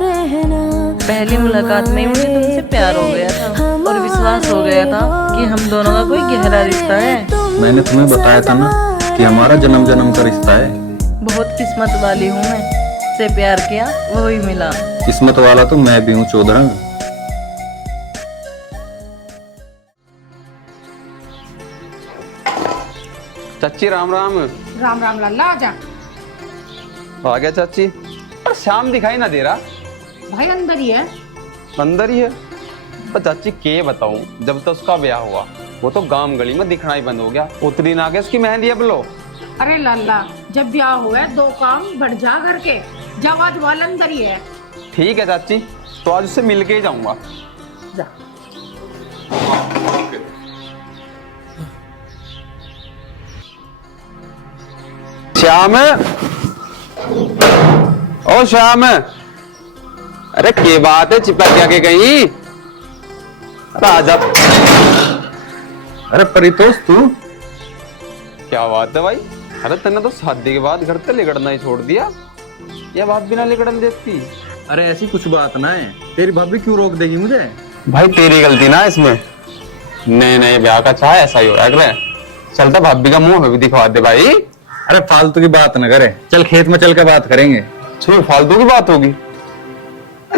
रहना। पहली मुलाकात में मुझे तुमसे प्यार हो गया था और विश्वास हो गया था कि हम दोनों का कोई गहरा रिश्ता है। मैंने तुम्हें बताया था ना कि हमारा जन्म जन्म का रिश्ता है। बहुत किस्मत वाली हूँ मैं, से प्यार किया वही मिला। किस्मत वाला तो मैं भी हूँ चौधरंग। चाची राम राम। राम राम लल्ला, आजा। आ गया चाची, पर श्याम दिखाई ना दे रहा। भाई अंदर ही है। अंदर ही है? पर चाची के बताऊं, जब तक उसका ब्याह हुआ वो तो गांव गली में दिखना ही बंद हो गया। उतरी ना गया उसकी मेहंदी। अब लो। अरे लल्ला, जब ब्याह हुआ है दो काम बढ़ जा घर के, जवाज वाला अंदर ही है। ठीक है चाची, तो आज उससे मिल के ही जाऊंगा। जा। श्याम, ओ श्याम, अरे के बात है चिपक क्या के गई? अरे आजा। अरे परितोष तू? क्या बात है भाई? अरे तन्ने तो शादी के बाद घर से लिगड़ना ही छोड़ दिया, या बात बिना लिगड़न देती? अरे ऐसी कुछ बात ना है, तेरी भाभी क्यों रोक देगी मुझे? भाई तेरी गलती ना इसमें, नए नए ब्याह का चाह ऐसा ही हो रहा है। चलता भाभी का मुंह भी दिखवा दे भाई। अरे फालतू की बात न करे, चल खेत में चल के बात करेंगे। छोड़, फालतू की बात होगी,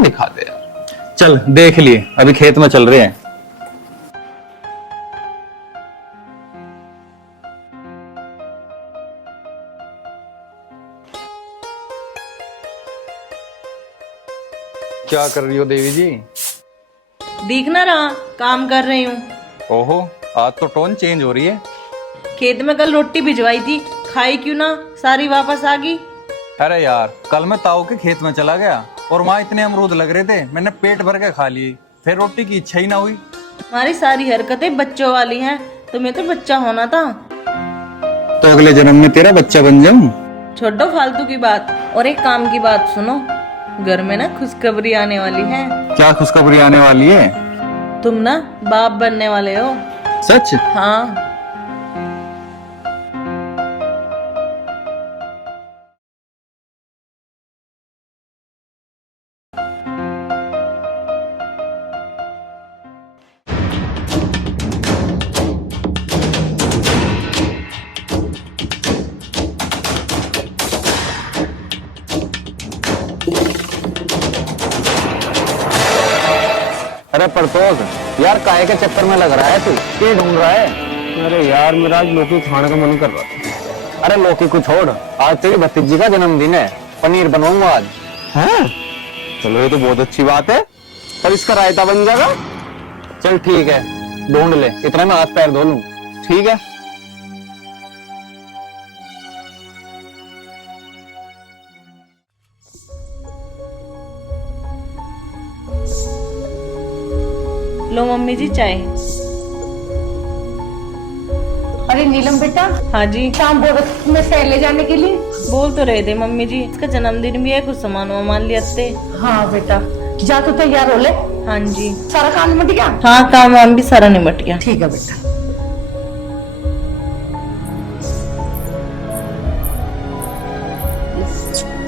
दिखा दे यार। चल देख लिए, अभी खेत में चल रहे हैं। क्या कर रही हो देवी जी? दिख ना रहा, काम कर रही हूँ। ओहो, आज तो टोन चेंज हो रही है। खेत में कल रोटी भिजवाई थी, खाई क्यों ना, सारी वापस आ गई। अरे यार, कल मैं ताऊ के खेत में चला गया और वहाँ इतने अमरूद लग रहे थे, मैंने पेट भर के खा लिए, फिर रोटी की इच्छा ही ना हुई। तुम्हारी सारी हरकतें बच्चों वाली हैं, तुम्हें तो बच्चा होना था। तो अगले जन्म में तेरा बच्चा बन जाऊं? छोड़ो फालतू की बात और एक काम की बात सुनो। घर में ना खुशखबरी आने वाली है। क्या खुशखबरी आने वाली है? तुम ना बाप बनने वाले हो। सच? हाँ। अरे परतोष, यार काहे के चक्कर में लग रहा है तू? क्या ढूंढ रहा है? अरे यार मेरा आज लौकी खाने का मन कर रहा था। अरे लौकी को छोड़, आज तेरी भतीजी का जन्मदिन है, पनीर बनवाऊंगा आज। हैं? चलो ये तो बहुत अच्छी बात है, पर इसका रायता बन जाएगा? चल ठीक है, ढूंढ ले, इतना मैं हाथ पैर धो लूं। ठीक है। लो मम्मी जी चाय। अरे नीलम बेटा। हाँ जी। शाम बोल में शहर ले जाने के लिए। बोल तो रहे थे मम्मी जी, इसका जन्मदिन भी है, कुछ सामान वामान ले आते। हाँ बेटा, जा तो तैयार हो ले। हाँ जी। सारा काम निपट गया? हाँ काम वाम भी सारा निपट गया। ठीक है बेटा।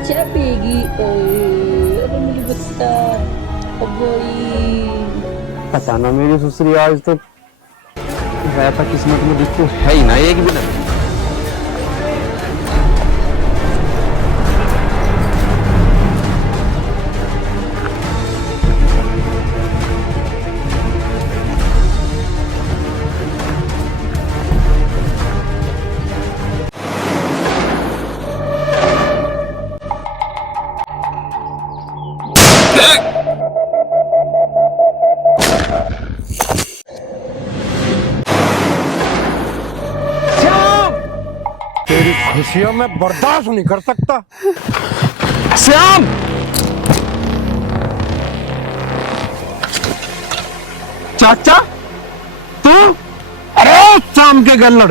क्या पिएगी? अरे मेरी बच्चा, पता ना मेरी ससुरी आज तो वैसा किस्मत में दिख तो है ही ना एक भी नहीं। तेरी खुशियों में बर्दाश्त नहीं कर सकता। श्याम! चाचा तू? अरे शाम के गल्लड़,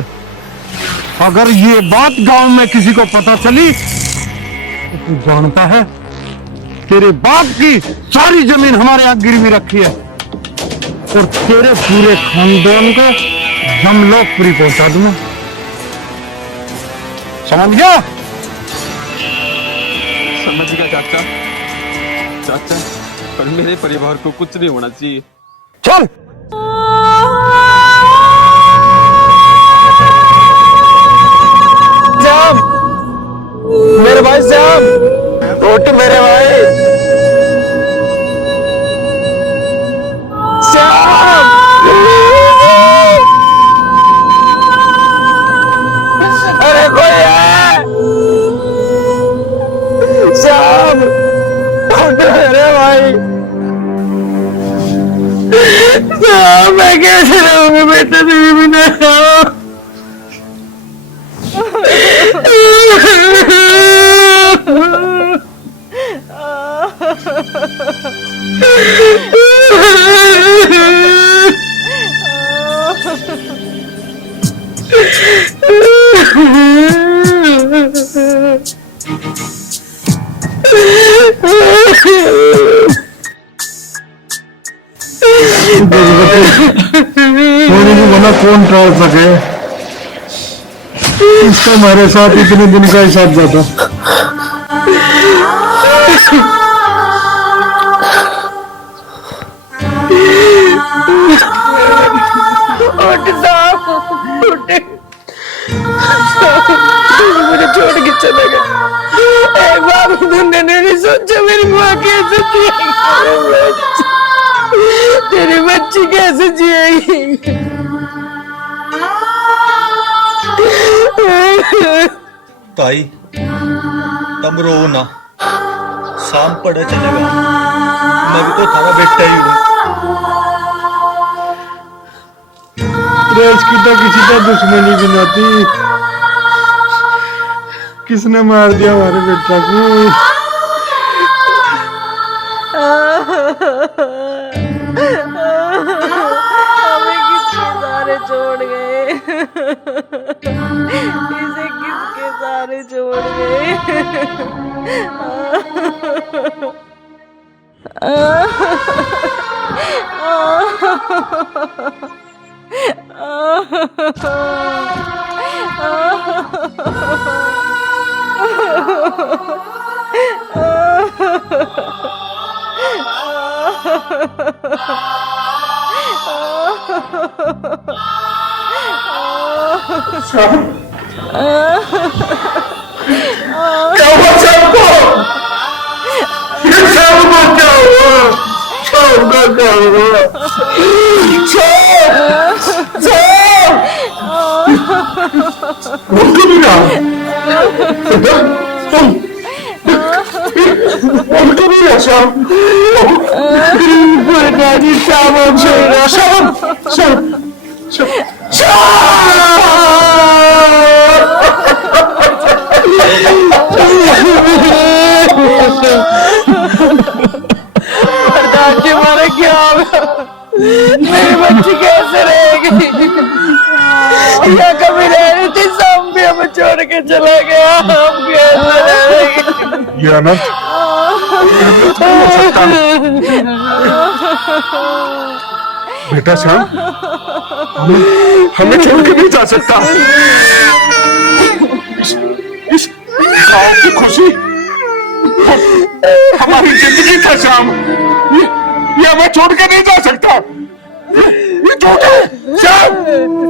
अगर ये बात गांव में किसी को पता चली तो तू जानता है तेरे बाप की सारी जमीन हमारे यहाँ गिरवी रखी है और तेरे पूरे खानदान को जमलोकपुरी पहुंचा दूंगा। समझ गया? समझ गया चाचा। चाचा, पर मेरे परिवार को कुछ नहीं होना चाहिए। चल। श्याम, मेरे भाई श्याम, उठ मेरे भाई। श्याम! अरे कोई है? श्याम, उठ मेरे भाई। श्याम, मैं कैसे रहूंगा बेटा तेरे बिना? सोने को बना कौन टाल सके, इसका हमारे साथ इतने दिन का हिसाब जाता। मुझे छोड़ के चले गए। एक बार तुमने नहीं सोचा मेरी माँ कैसे जिएगी, तेरी बच्ची कैसे जिएगी? ताई तुम रो ना, शाम पड़े चलेगा, मैं भी तो थारा बेटा ही हूँ। रेस की तो किसी का दुश्मनी भी न थी, किसने मार दिया हमारे बेटा को? हमें किसके सहारे छोड़ गए? इसे किसके सहारे छोड़ गए? क्या हुआ शाम को? ये शाम को क्या हुआ? शाम को क्या हुआ? बोल क्यों नहीं रहा? बोल क्यों नहीं रहा शाम? प्रधान जी हमारा क्या होगा? मेरी बच्ची कैसे रहेगी? या कभी रह रही थी, शाम भी हमें छोड़ के चला गया, हम कैसे रहेंगे? ये अनंत नहीं हो सकता। बेटा श्याम, हमें छोड़ के नहीं जा सकता। इस गांव की खुशी हमारी जिंदगी का श्याम, ये हमें छोड़ के नहीं जा सकता। ये झूठ है श्याम,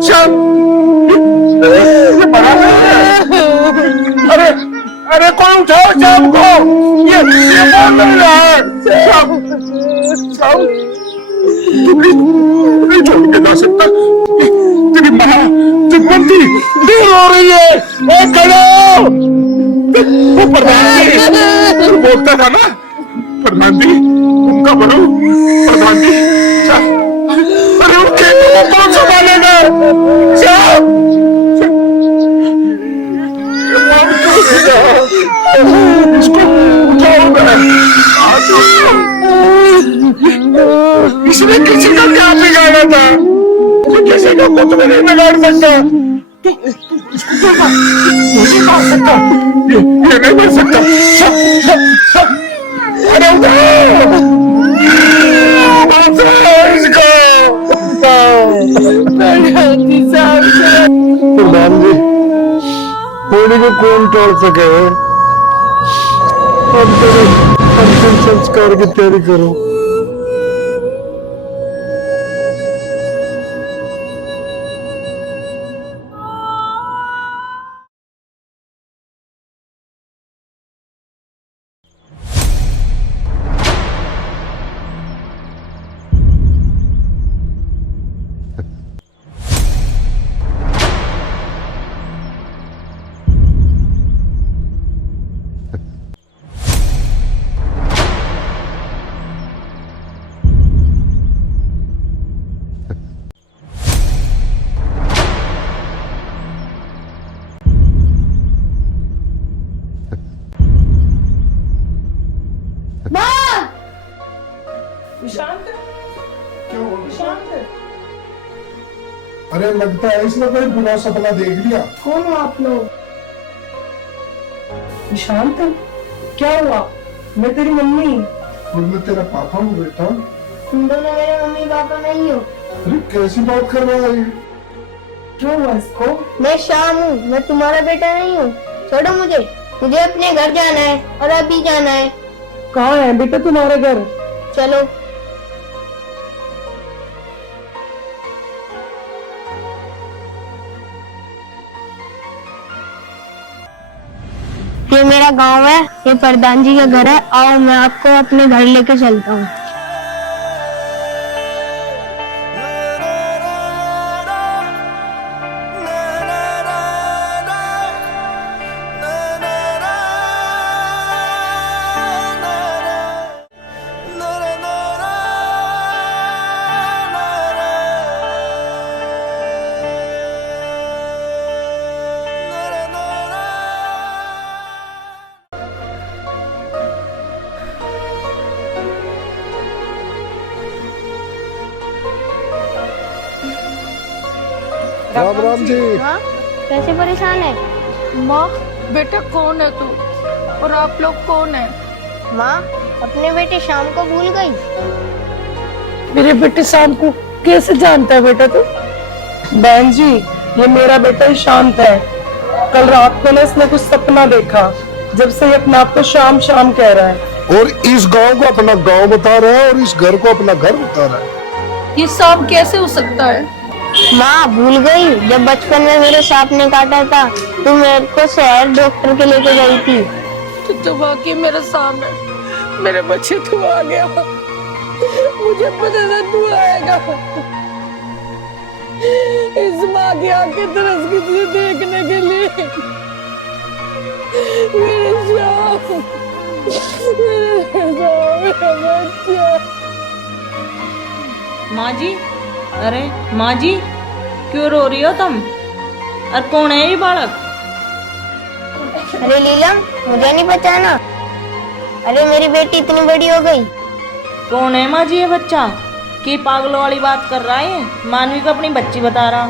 श्याम ये बड़ा नहीं है। अरे अरे कोई उठाओ श्याम को, ये बोल नहीं रहा है। श्याम श्याम नहीं छोड़ के जा सकता। तेरी माँ जगवंती दूर हो रही है। ए खड़ो, वो प्रधान जी बोलता था ना, प्रधान जी उनका बनो, प्रधान जी। अरे उन खेतों को कौन संभालेगा? श्याम इसको उठाओ ना। इसने किसी का क्या बिगाड़ा था? किसी का कुछ भी नहीं बिगाड़ सकता। मुझे मार सकता, ये नहीं मार सकता। अरे उठाओ इसको। प्रधान जी होली को कौन तोड़ सके? अंतिम संस्कार की तैयारी करो। अरे लगता है इसने कोई बुरा सपना देख लिया। कौन हो आप लोग? शांत, क्या हुआ? मैं तेरी मम्मी। और मैं तेरा पापा हूँ बेटा। तुम दोनों मेरे मम्मी पापा नहीं हो। अरे कैसी बात कर रहा है? क्यों हुआ इसको? मैं शाम हूँ, मैं तुम्हारा बेटा नहीं हूँ। छोड़ो मुझे, मुझे अपने घर जाना है और अभी जाना है। कहाँ है बेटा तुम्हारा घर? चलो। ये मेरा गांव है, ये प्रधान जी का घर है। आओ मैं आपको अपने घर लेके चलता हूँ। राम राम जी। हाँ? कैसे परेशान है? माँ बेटा कौन है तू और आप लोग कौन है? माँ, अपने बेटे शाम को भूल गई? मेरे बेटे शाम को कैसे जानता है बेटा तू? बहन जी, ये मेरा बेटा ही शांत है। कल रात को ना इसने कुछ सपना देखा, जब से ये अपने आप को शाम शाम कह रहा है। और इस गांव को अपना गांव बता रहा है और इस घर को अपना घर बता रहा है। ये सांप कैसे हो सकता है? माँ भूल गई, जब बचपन में मेरे सांप ने काटा था तो मेरे को शहर डॉक्टर के लेके गई थी। तो वाकई मेरा सांप है। मेरे बच्चे तू आ गया, मुझे पता था तू आएगा। इस माँ की आंखें तरस गई तुझे देखने के लिए। मेरे शाम, मेरा बच्चा। माँ जी, अरे माँ जी, क्यों रो रही हो तुम? और कौन है ये बालक? अरे लीलम, मुझे नहीं पहचाना? अरे मेरी बेटी इतनी बड़ी हो गई। कौन है माँ जी ये बच्चा? कि पागलों वाली बात कर रहा है? मानवी को अपनी बच्ची बता रहा।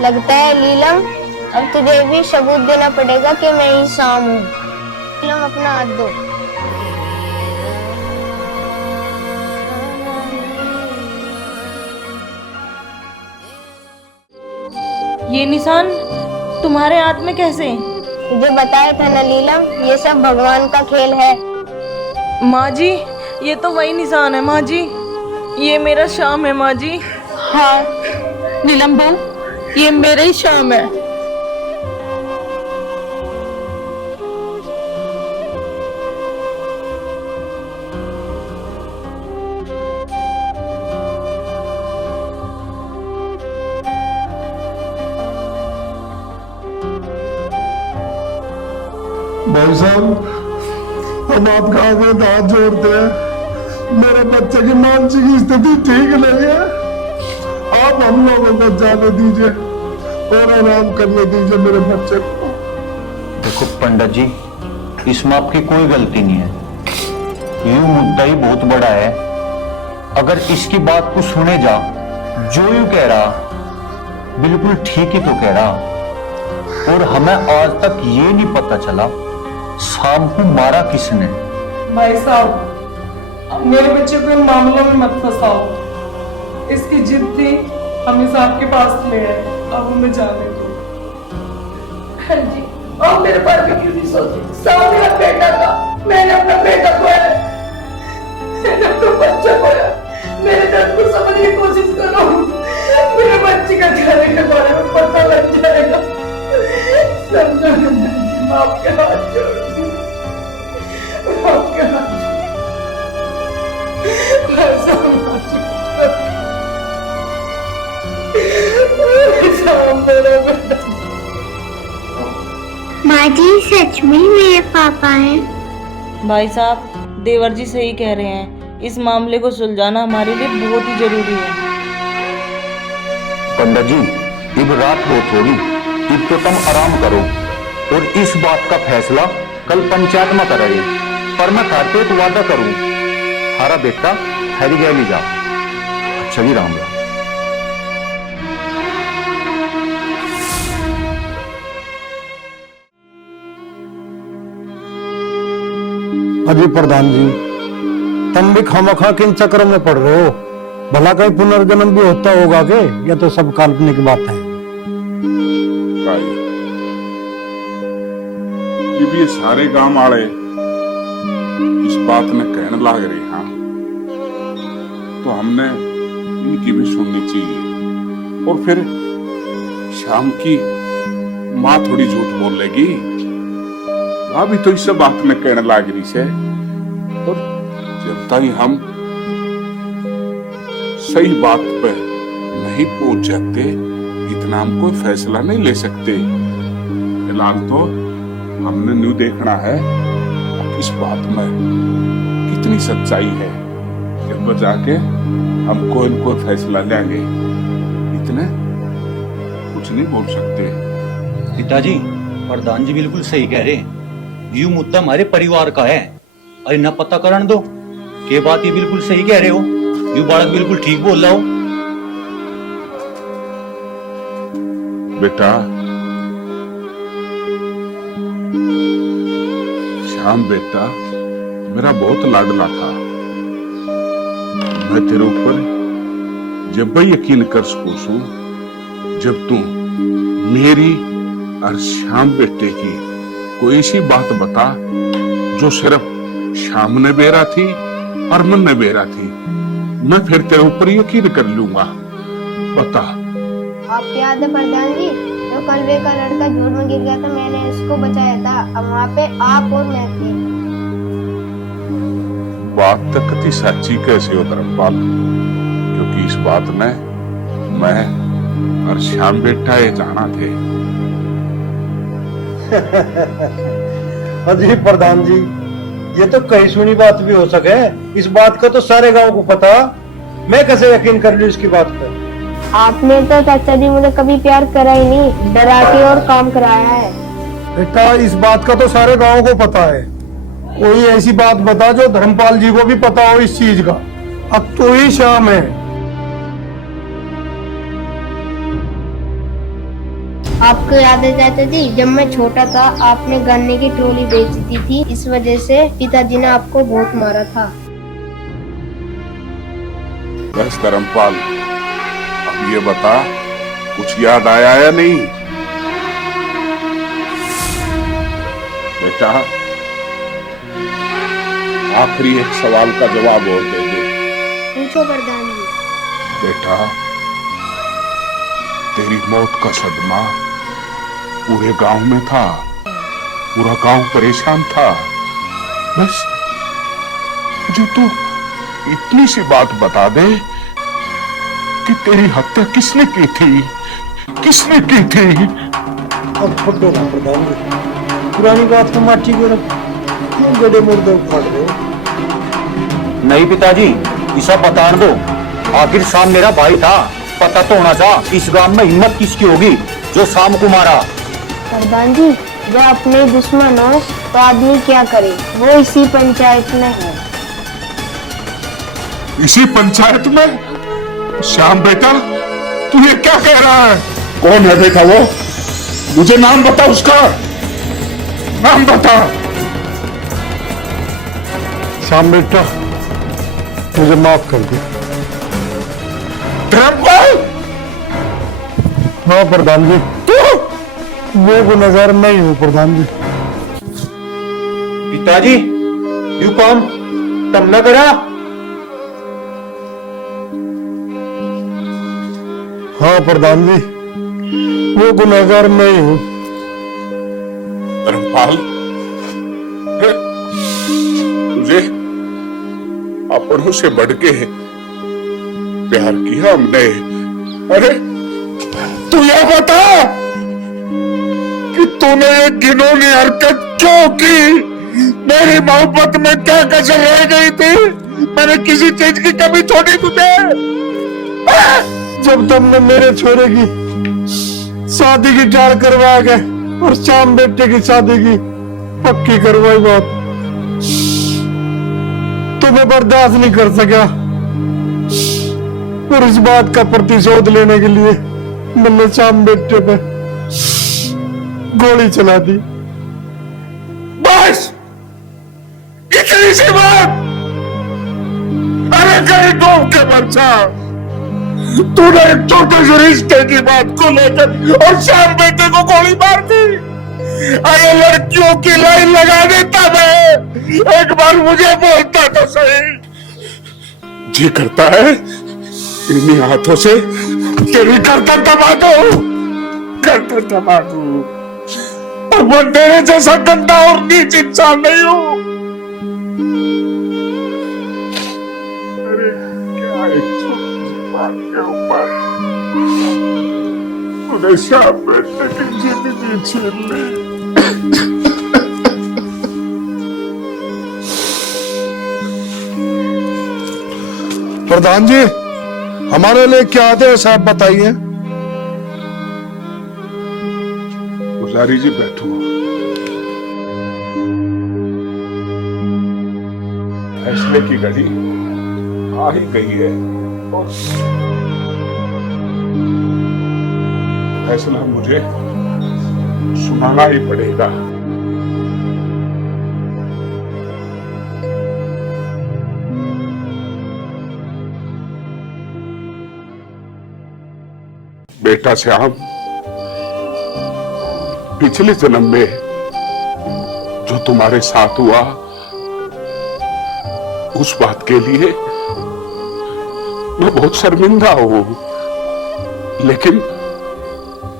लगता है लीलम, अब तुझे भी सबूत देना पड़ेगा कि मैं ही शाम हूँ। लीलम, अपना हाथ दो। ये निशान तुम्हारे हाथ में कैसे? तुझे बताया था ना लीलम, ये सब भगवान का खेल है। माँ जी, ये तो वही निशान है माँ जी। ये मेरा शाम है माँ जी। हाँ नीलम बहू, ये मेरा ही शाम है। भाई साहब, हम आपका आगे हाथ जोड़ते हैं। मेरे बच्चे की मानसिक स्थिति ठीक नहीं है। आप हम लोगों को जाने दीजिए और आराम करने दीजिए मेरे बच्चे को। देखो पंडित जी, इसमें आपकी कोई गलती नहीं है। यूं मुद्दा ही बहुत बड़ा है। अगर इसकी बात को सुने जा, जो यूं कह रहा बिल्कुल ठीक ही तो कह रहा। और हमें आज तक ये नहीं पता चला शाम को मारा किसने। भाई साहब, अब मेरे बच्चे को इन मामलों में मत फंसाओ। इसकी जिद थी, हम इसे आपके पास ले आए। अब हमें जाने दो। हाँ जी, और मेरे बारे में क्यों नहीं सोची? साहब, मेरा बेटा था, मैंने अपना बेटा खोया, मैंने अपना बच्चा खोया। मेरे दर्द को समझने की कोशिश करो। मेरे बच्चे का चेहरे के बारे में पता लग जाएगा। समझो ना, आपके हाथ जोड़ती हूँ, आपके हाथ। माँ जी, सच में मेरे पापा हैं? भाई साहब, देवर जी सही कह रहे हैं। इस मामले को सुलझाना हमारे लिए बहुत ही जरूरी है। पंडित जी, अब रात बहुत होगी, अब तो तुम आराम करो और इस बात का फैसला कल पंचायत में करेंगे। पर मैं घर पे एक वादा करूं, हमारा बेटा हरी गैली जा। अच्छा जी, राम राम। अजी प्रधान जी, तुम भी खामखा किन चक्कर में पड़ रहे हो? भला कहीं पुनर्जन्म भी होता होगा के? या तो सब काल्पनिक बात है। भाई, जब ये सारे गांव वाले इस बात में कहने लग रहे हैं, तो हमने इनकी भी सुननी चाहिए। और फिर शाम की माँ थोड़ी झूठ बोल लेगी, वह भी तो इस बात में कहने लग रही है। और जब तक हम सही बात पे नहीं पहुंच जाते, इतना हम कोई फैसला नहीं ले सकते। फिलहाल तो हमने न्यू देखना है इस बात में कितनी सच्चाई है, जब जाके हम कोई फैसला लेंगे। इतने कुछ नहीं बोल सकते। पिताजी, प्रधान जी बिल्कुल सही कह रहे। यू मुद्दा हमारे परिवार का है। अरे न पता करण दो के बात ये बिल्कुल सही कह रहे हो। यू बालक बिल्कुल ठीक बोल रहा हो। बेटा, श्याम बेटा, मेरा बहुत लाडला था। मैं तेरे ऊपर जब भी यकीन कर सकूं जब तू मेरी और श्याम बेटे की कोई सी बात बता जो सिर्फ श्याम ने बेरा थी और मन ने बेरा थी, मैं फिर तेरे ऊपर यकीन कर लूंगा। बता। आपको याद है प्रधान जी, तो कलवे का लड़का झूठ में गिर गया था, मैंने इसको बचाया था। अब वहाँ पे आप और मैं थे। बात तक कति सच्ची कैसे हो धर्मपाल, क्योंकि इस बात में मैं और श्याम बेटा ये जाना थे। अजी प्रधान जी, ये तो कहीं सुनी बात भी हो सके। इस बात का तो सारे गांव को पता, मैं कैसे यकीन कर लूं इसकी बात पर। आपने तो चाचा जी मुझे कभी प्यार करा ही नहीं, डरा के और काम कराया है। बेटा इस बात का तो सारे गांव को पता है। कोई ऐसी बात बता जो धर्मपाल जी को भी पता हो इस चीज का। अब तो ही श्याम है। आपको याद है चाचा जी, जब मैं छोटा था आपने गन्ने की ट्रॉली बेच दी थी, इस वजह से पिताजी ने आपको बहुत मारा था। बस धर्मपाल, अब ये बता कुछ याद आया या नहीं? बेटा आखिरी एक सवाल का जवाब और दे दे। पूछो प्रधान जी। बेटा तेरी मौत का सदमा पूरे गांव में था, पूरा गांव परेशान था। बस मुझे तू इतनी सी बात बता दे कि तेरी हत्या किसने की थी, किसने की थी? अब छोड़ो ना प्रधान जी, पुरानी बात को माटी को क्यों गड़े मुर्दे उखाड़ दो। नहीं पिताजी, इसा बता दो, आखिर शाम मेरा भाई था, पता तो होना था। इस गांव में हिम्मत किसकी होगी जो शाम को मारा? प्रधान जी, जब अपने दुश्मन हो तो आदमी क्या करे, वो इसी पंचायत में है। इसी पंचायत में? श्याम बेटा तू ये क्या कह रहा है? कौन है बेटा वो? मुझे नाम बता उसका, नाम बता। श्याम बेटा मुझे माफ कर दे। धर्मपाल? हाँ प्रधान जी, वो गुनहगार मैं ही हूँ प्रधान जी। पिताजी यू काम तम न करा? हाँ प्रधान जी, वो गुनहगार मैं ही हूँ। धर्मपाल तुझे अपनों से बढ़ के प्यार किया हमने। अरे तू ये बता कि तूने ये घिनौनी हरकत क्यों की? मेरी मोहब्बत में क्या कसर रह गई थी? मैंने किसी चीज की कमी छोड़ी तुझे? जब तुमने मेरे छोरे की शादी की टाल करवा के और श्याम बेटे की शादी की पक्की करवाई बात, तुम्हें बर्दाश्त नहीं कर सका और इस बात का प्रतिशोध लेने के लिए मैंने श्याम बेटे पे गोली चला दी। बस इतनी सी बात? अरे कहीं डूब के बच्चा, तूने एक छोटे से रिश्ते की बात को लेकर और श्याम बेटे को गोली मार दी। अरे लड़कियों की लाइन लगा देता मैं, एक बार मुझे बोलता तो सही। जी करता है इन्हीं हाथों से तेरी गर्दन दबा दो, गर्दन दबा दो। और मैं तेरे जैसा गंदा और नीच इंसान नहीं हूं। अरे क्या एक छोटी सी बात के ऊपर तूने श्याम बेटे की जिंदगी छीन ली। प्रधान जी हमारे लिए क्या आदेश आप बताइए। पुजारी जी बैठो। फैसले की घड़ी आ ही गई है और फैसला मुझे सुनाना ही पड़ेगा। बेटा श्याम, पिछले जन्म में जो तुम्हारे साथ हुआ उस बात के लिए मैं बहुत शर्मिंदा हूं, लेकिन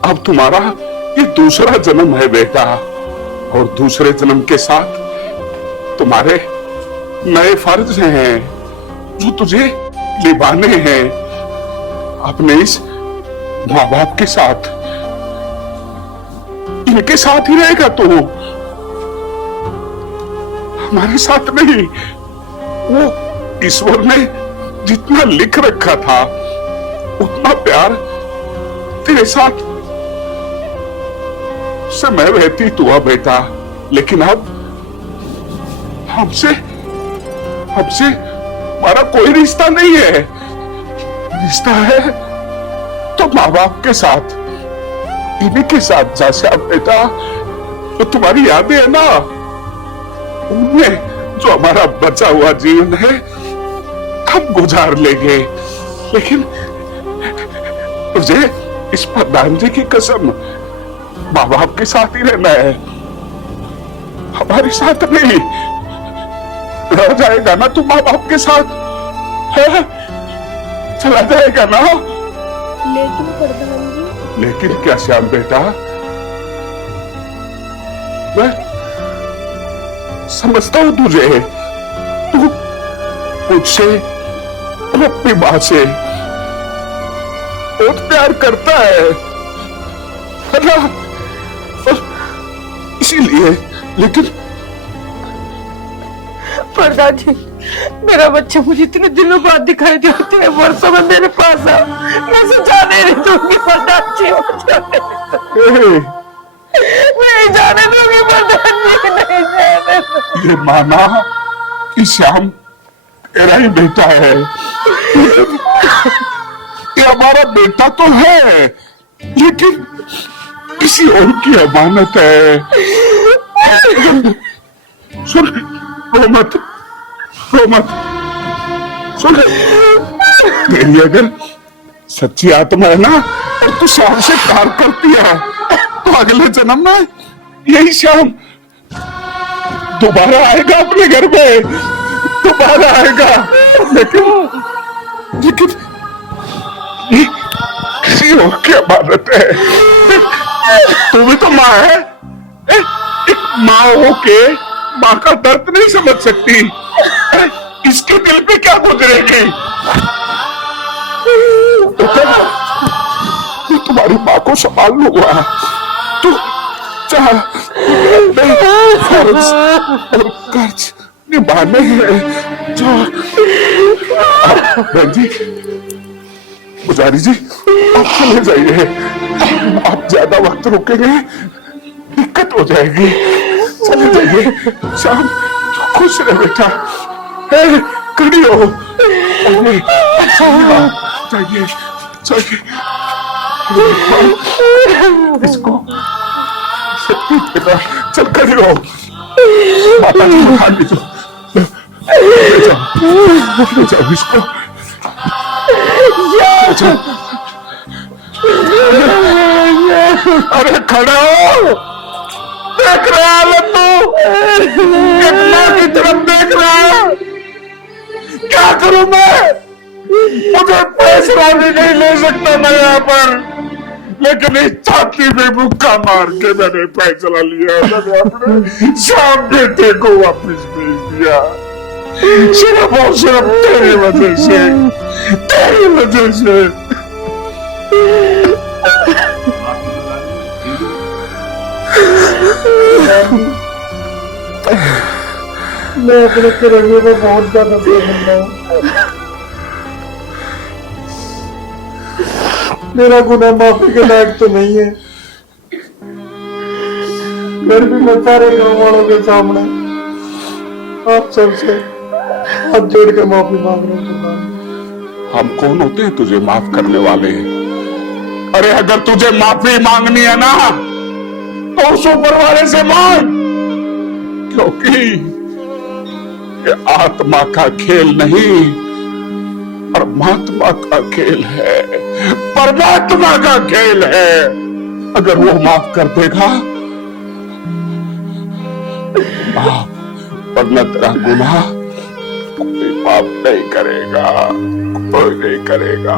अब तुम्हारा ये दूसरा जन्म है बेटा, और दूसरे जन्म के साथ तुम्हारे नए फर्ज हैं जो तुझे निभाने हैं अपने इस माँ बाप के साथ। इनके साथ ही रहेगा तू, हमारे साथ नहीं। वो ईश्वर ने जितना लिख रखा था उतना प्यार तेरे साथ से मैं रहती तू आ बेटा, लेकिन अब हमसे हमारा कोई रिश्ता नहीं है। रिश्ता है तो माँ बाप के साथ, इन्हीं के साथ जा श्याम बेटा। तो तुम्हारी यादें है ना, उनमें जो हमारा बचा हुआ जीवन है हम गुजार लेंगे, लेकिन तुझे इस प्रधान जी की कसम माँ बाप के साथ ही रहना है, हमारे साथ नहीं। रह जाएगा ना तू माँ बाप के साथ, है? चला जाएगा ना? लेकिन प्रधान जी। लेकिन क्या श्याम बेटा, मैं समझता हूं तुझे, तू मुझसे और अपनी मां से बहुत प्यार करता है ना, इसीलिए। लेकिन प्रधान जी, मेरा बच्चा मुझे इतने दिनों बाद दिखाई दिया, इतने वर्षों में मेरे पास आ, मैं उसे जाने नहीं दूंगी प्रधान जी, नहीं जाने दूंगी प्रधान जी, नहीं जाने दूंगी। ये माना कि श्याम तेरा ही बेटा है, ये हमारा बेटा तो है, लेकिन किसी और की अमानत है। सुन, रो मत, सुन, तेरी अगर सच्ची आत्मा है ना और तू श्याम से प्यार करती है तो अगले जन्म में यही श्याम दोबारा आएगा अपने घर में, दोबारा आएगा। लेकिन ये किसी और की अमानत है। तू भी तो माँ है, एक माँ हो के माँ का दर्द नहीं समझ सकती, इसके दिल पे क्या गुजरेगी? मैं तुम्हारी माँ को संभाल लूंगा, तू चाह फर्ज और कर्ज निभाने हैं। बहन जी, पुजारी जी, आप चले जाइए, आप ज्यादा वक्त रुकेंगे दिक्कत हो जाएगी, चले जाइए। शाम खुश रहे बेटा, खड़ी हो, जाइए जाइए, इसको चल खड़ी हो, माता जी को खा लीजिए, ले जाओ इसको, अरे खड़ा हो, देख रहा है तू, कितना की तरफ देख रहा है? क्या करूं मैं? मुझे फैसला भी नहीं ले सकता मैं यहाँ पर, लेकिन इस छाती में मुक्का मार के मैंने फैसला लिया, मैंने अपने श्याम बेटे को वापस भेज दिया, सिर्फ और सिर्फ तेरी वजह से, तेरी वजह से। मैं अपने तिरंगे में बहुत ज्यादा शर्मिंदा हूँ, मेरा गुनाह माफी के लायक तो नहीं है, फिर भी मैं सारे गाँव वालों के सामने आप सबसे हाथ जोड़ के माफी मांग रहा हूँ। हम कौन होते हैं तुझे माफ करने वाले? अरे अगर तुझे माफी मांगनी है ना तो उस ऊपर वाले से मांग, क्योंकि ये आत्मा का खेल नहीं, परमात्मा का खेल है, परमात्मा का खेल है। अगर वो माफ कर देगा माफ, वरना तेरा गुनाह कोई माफ नहीं करेगा, कोई नहीं करेगा।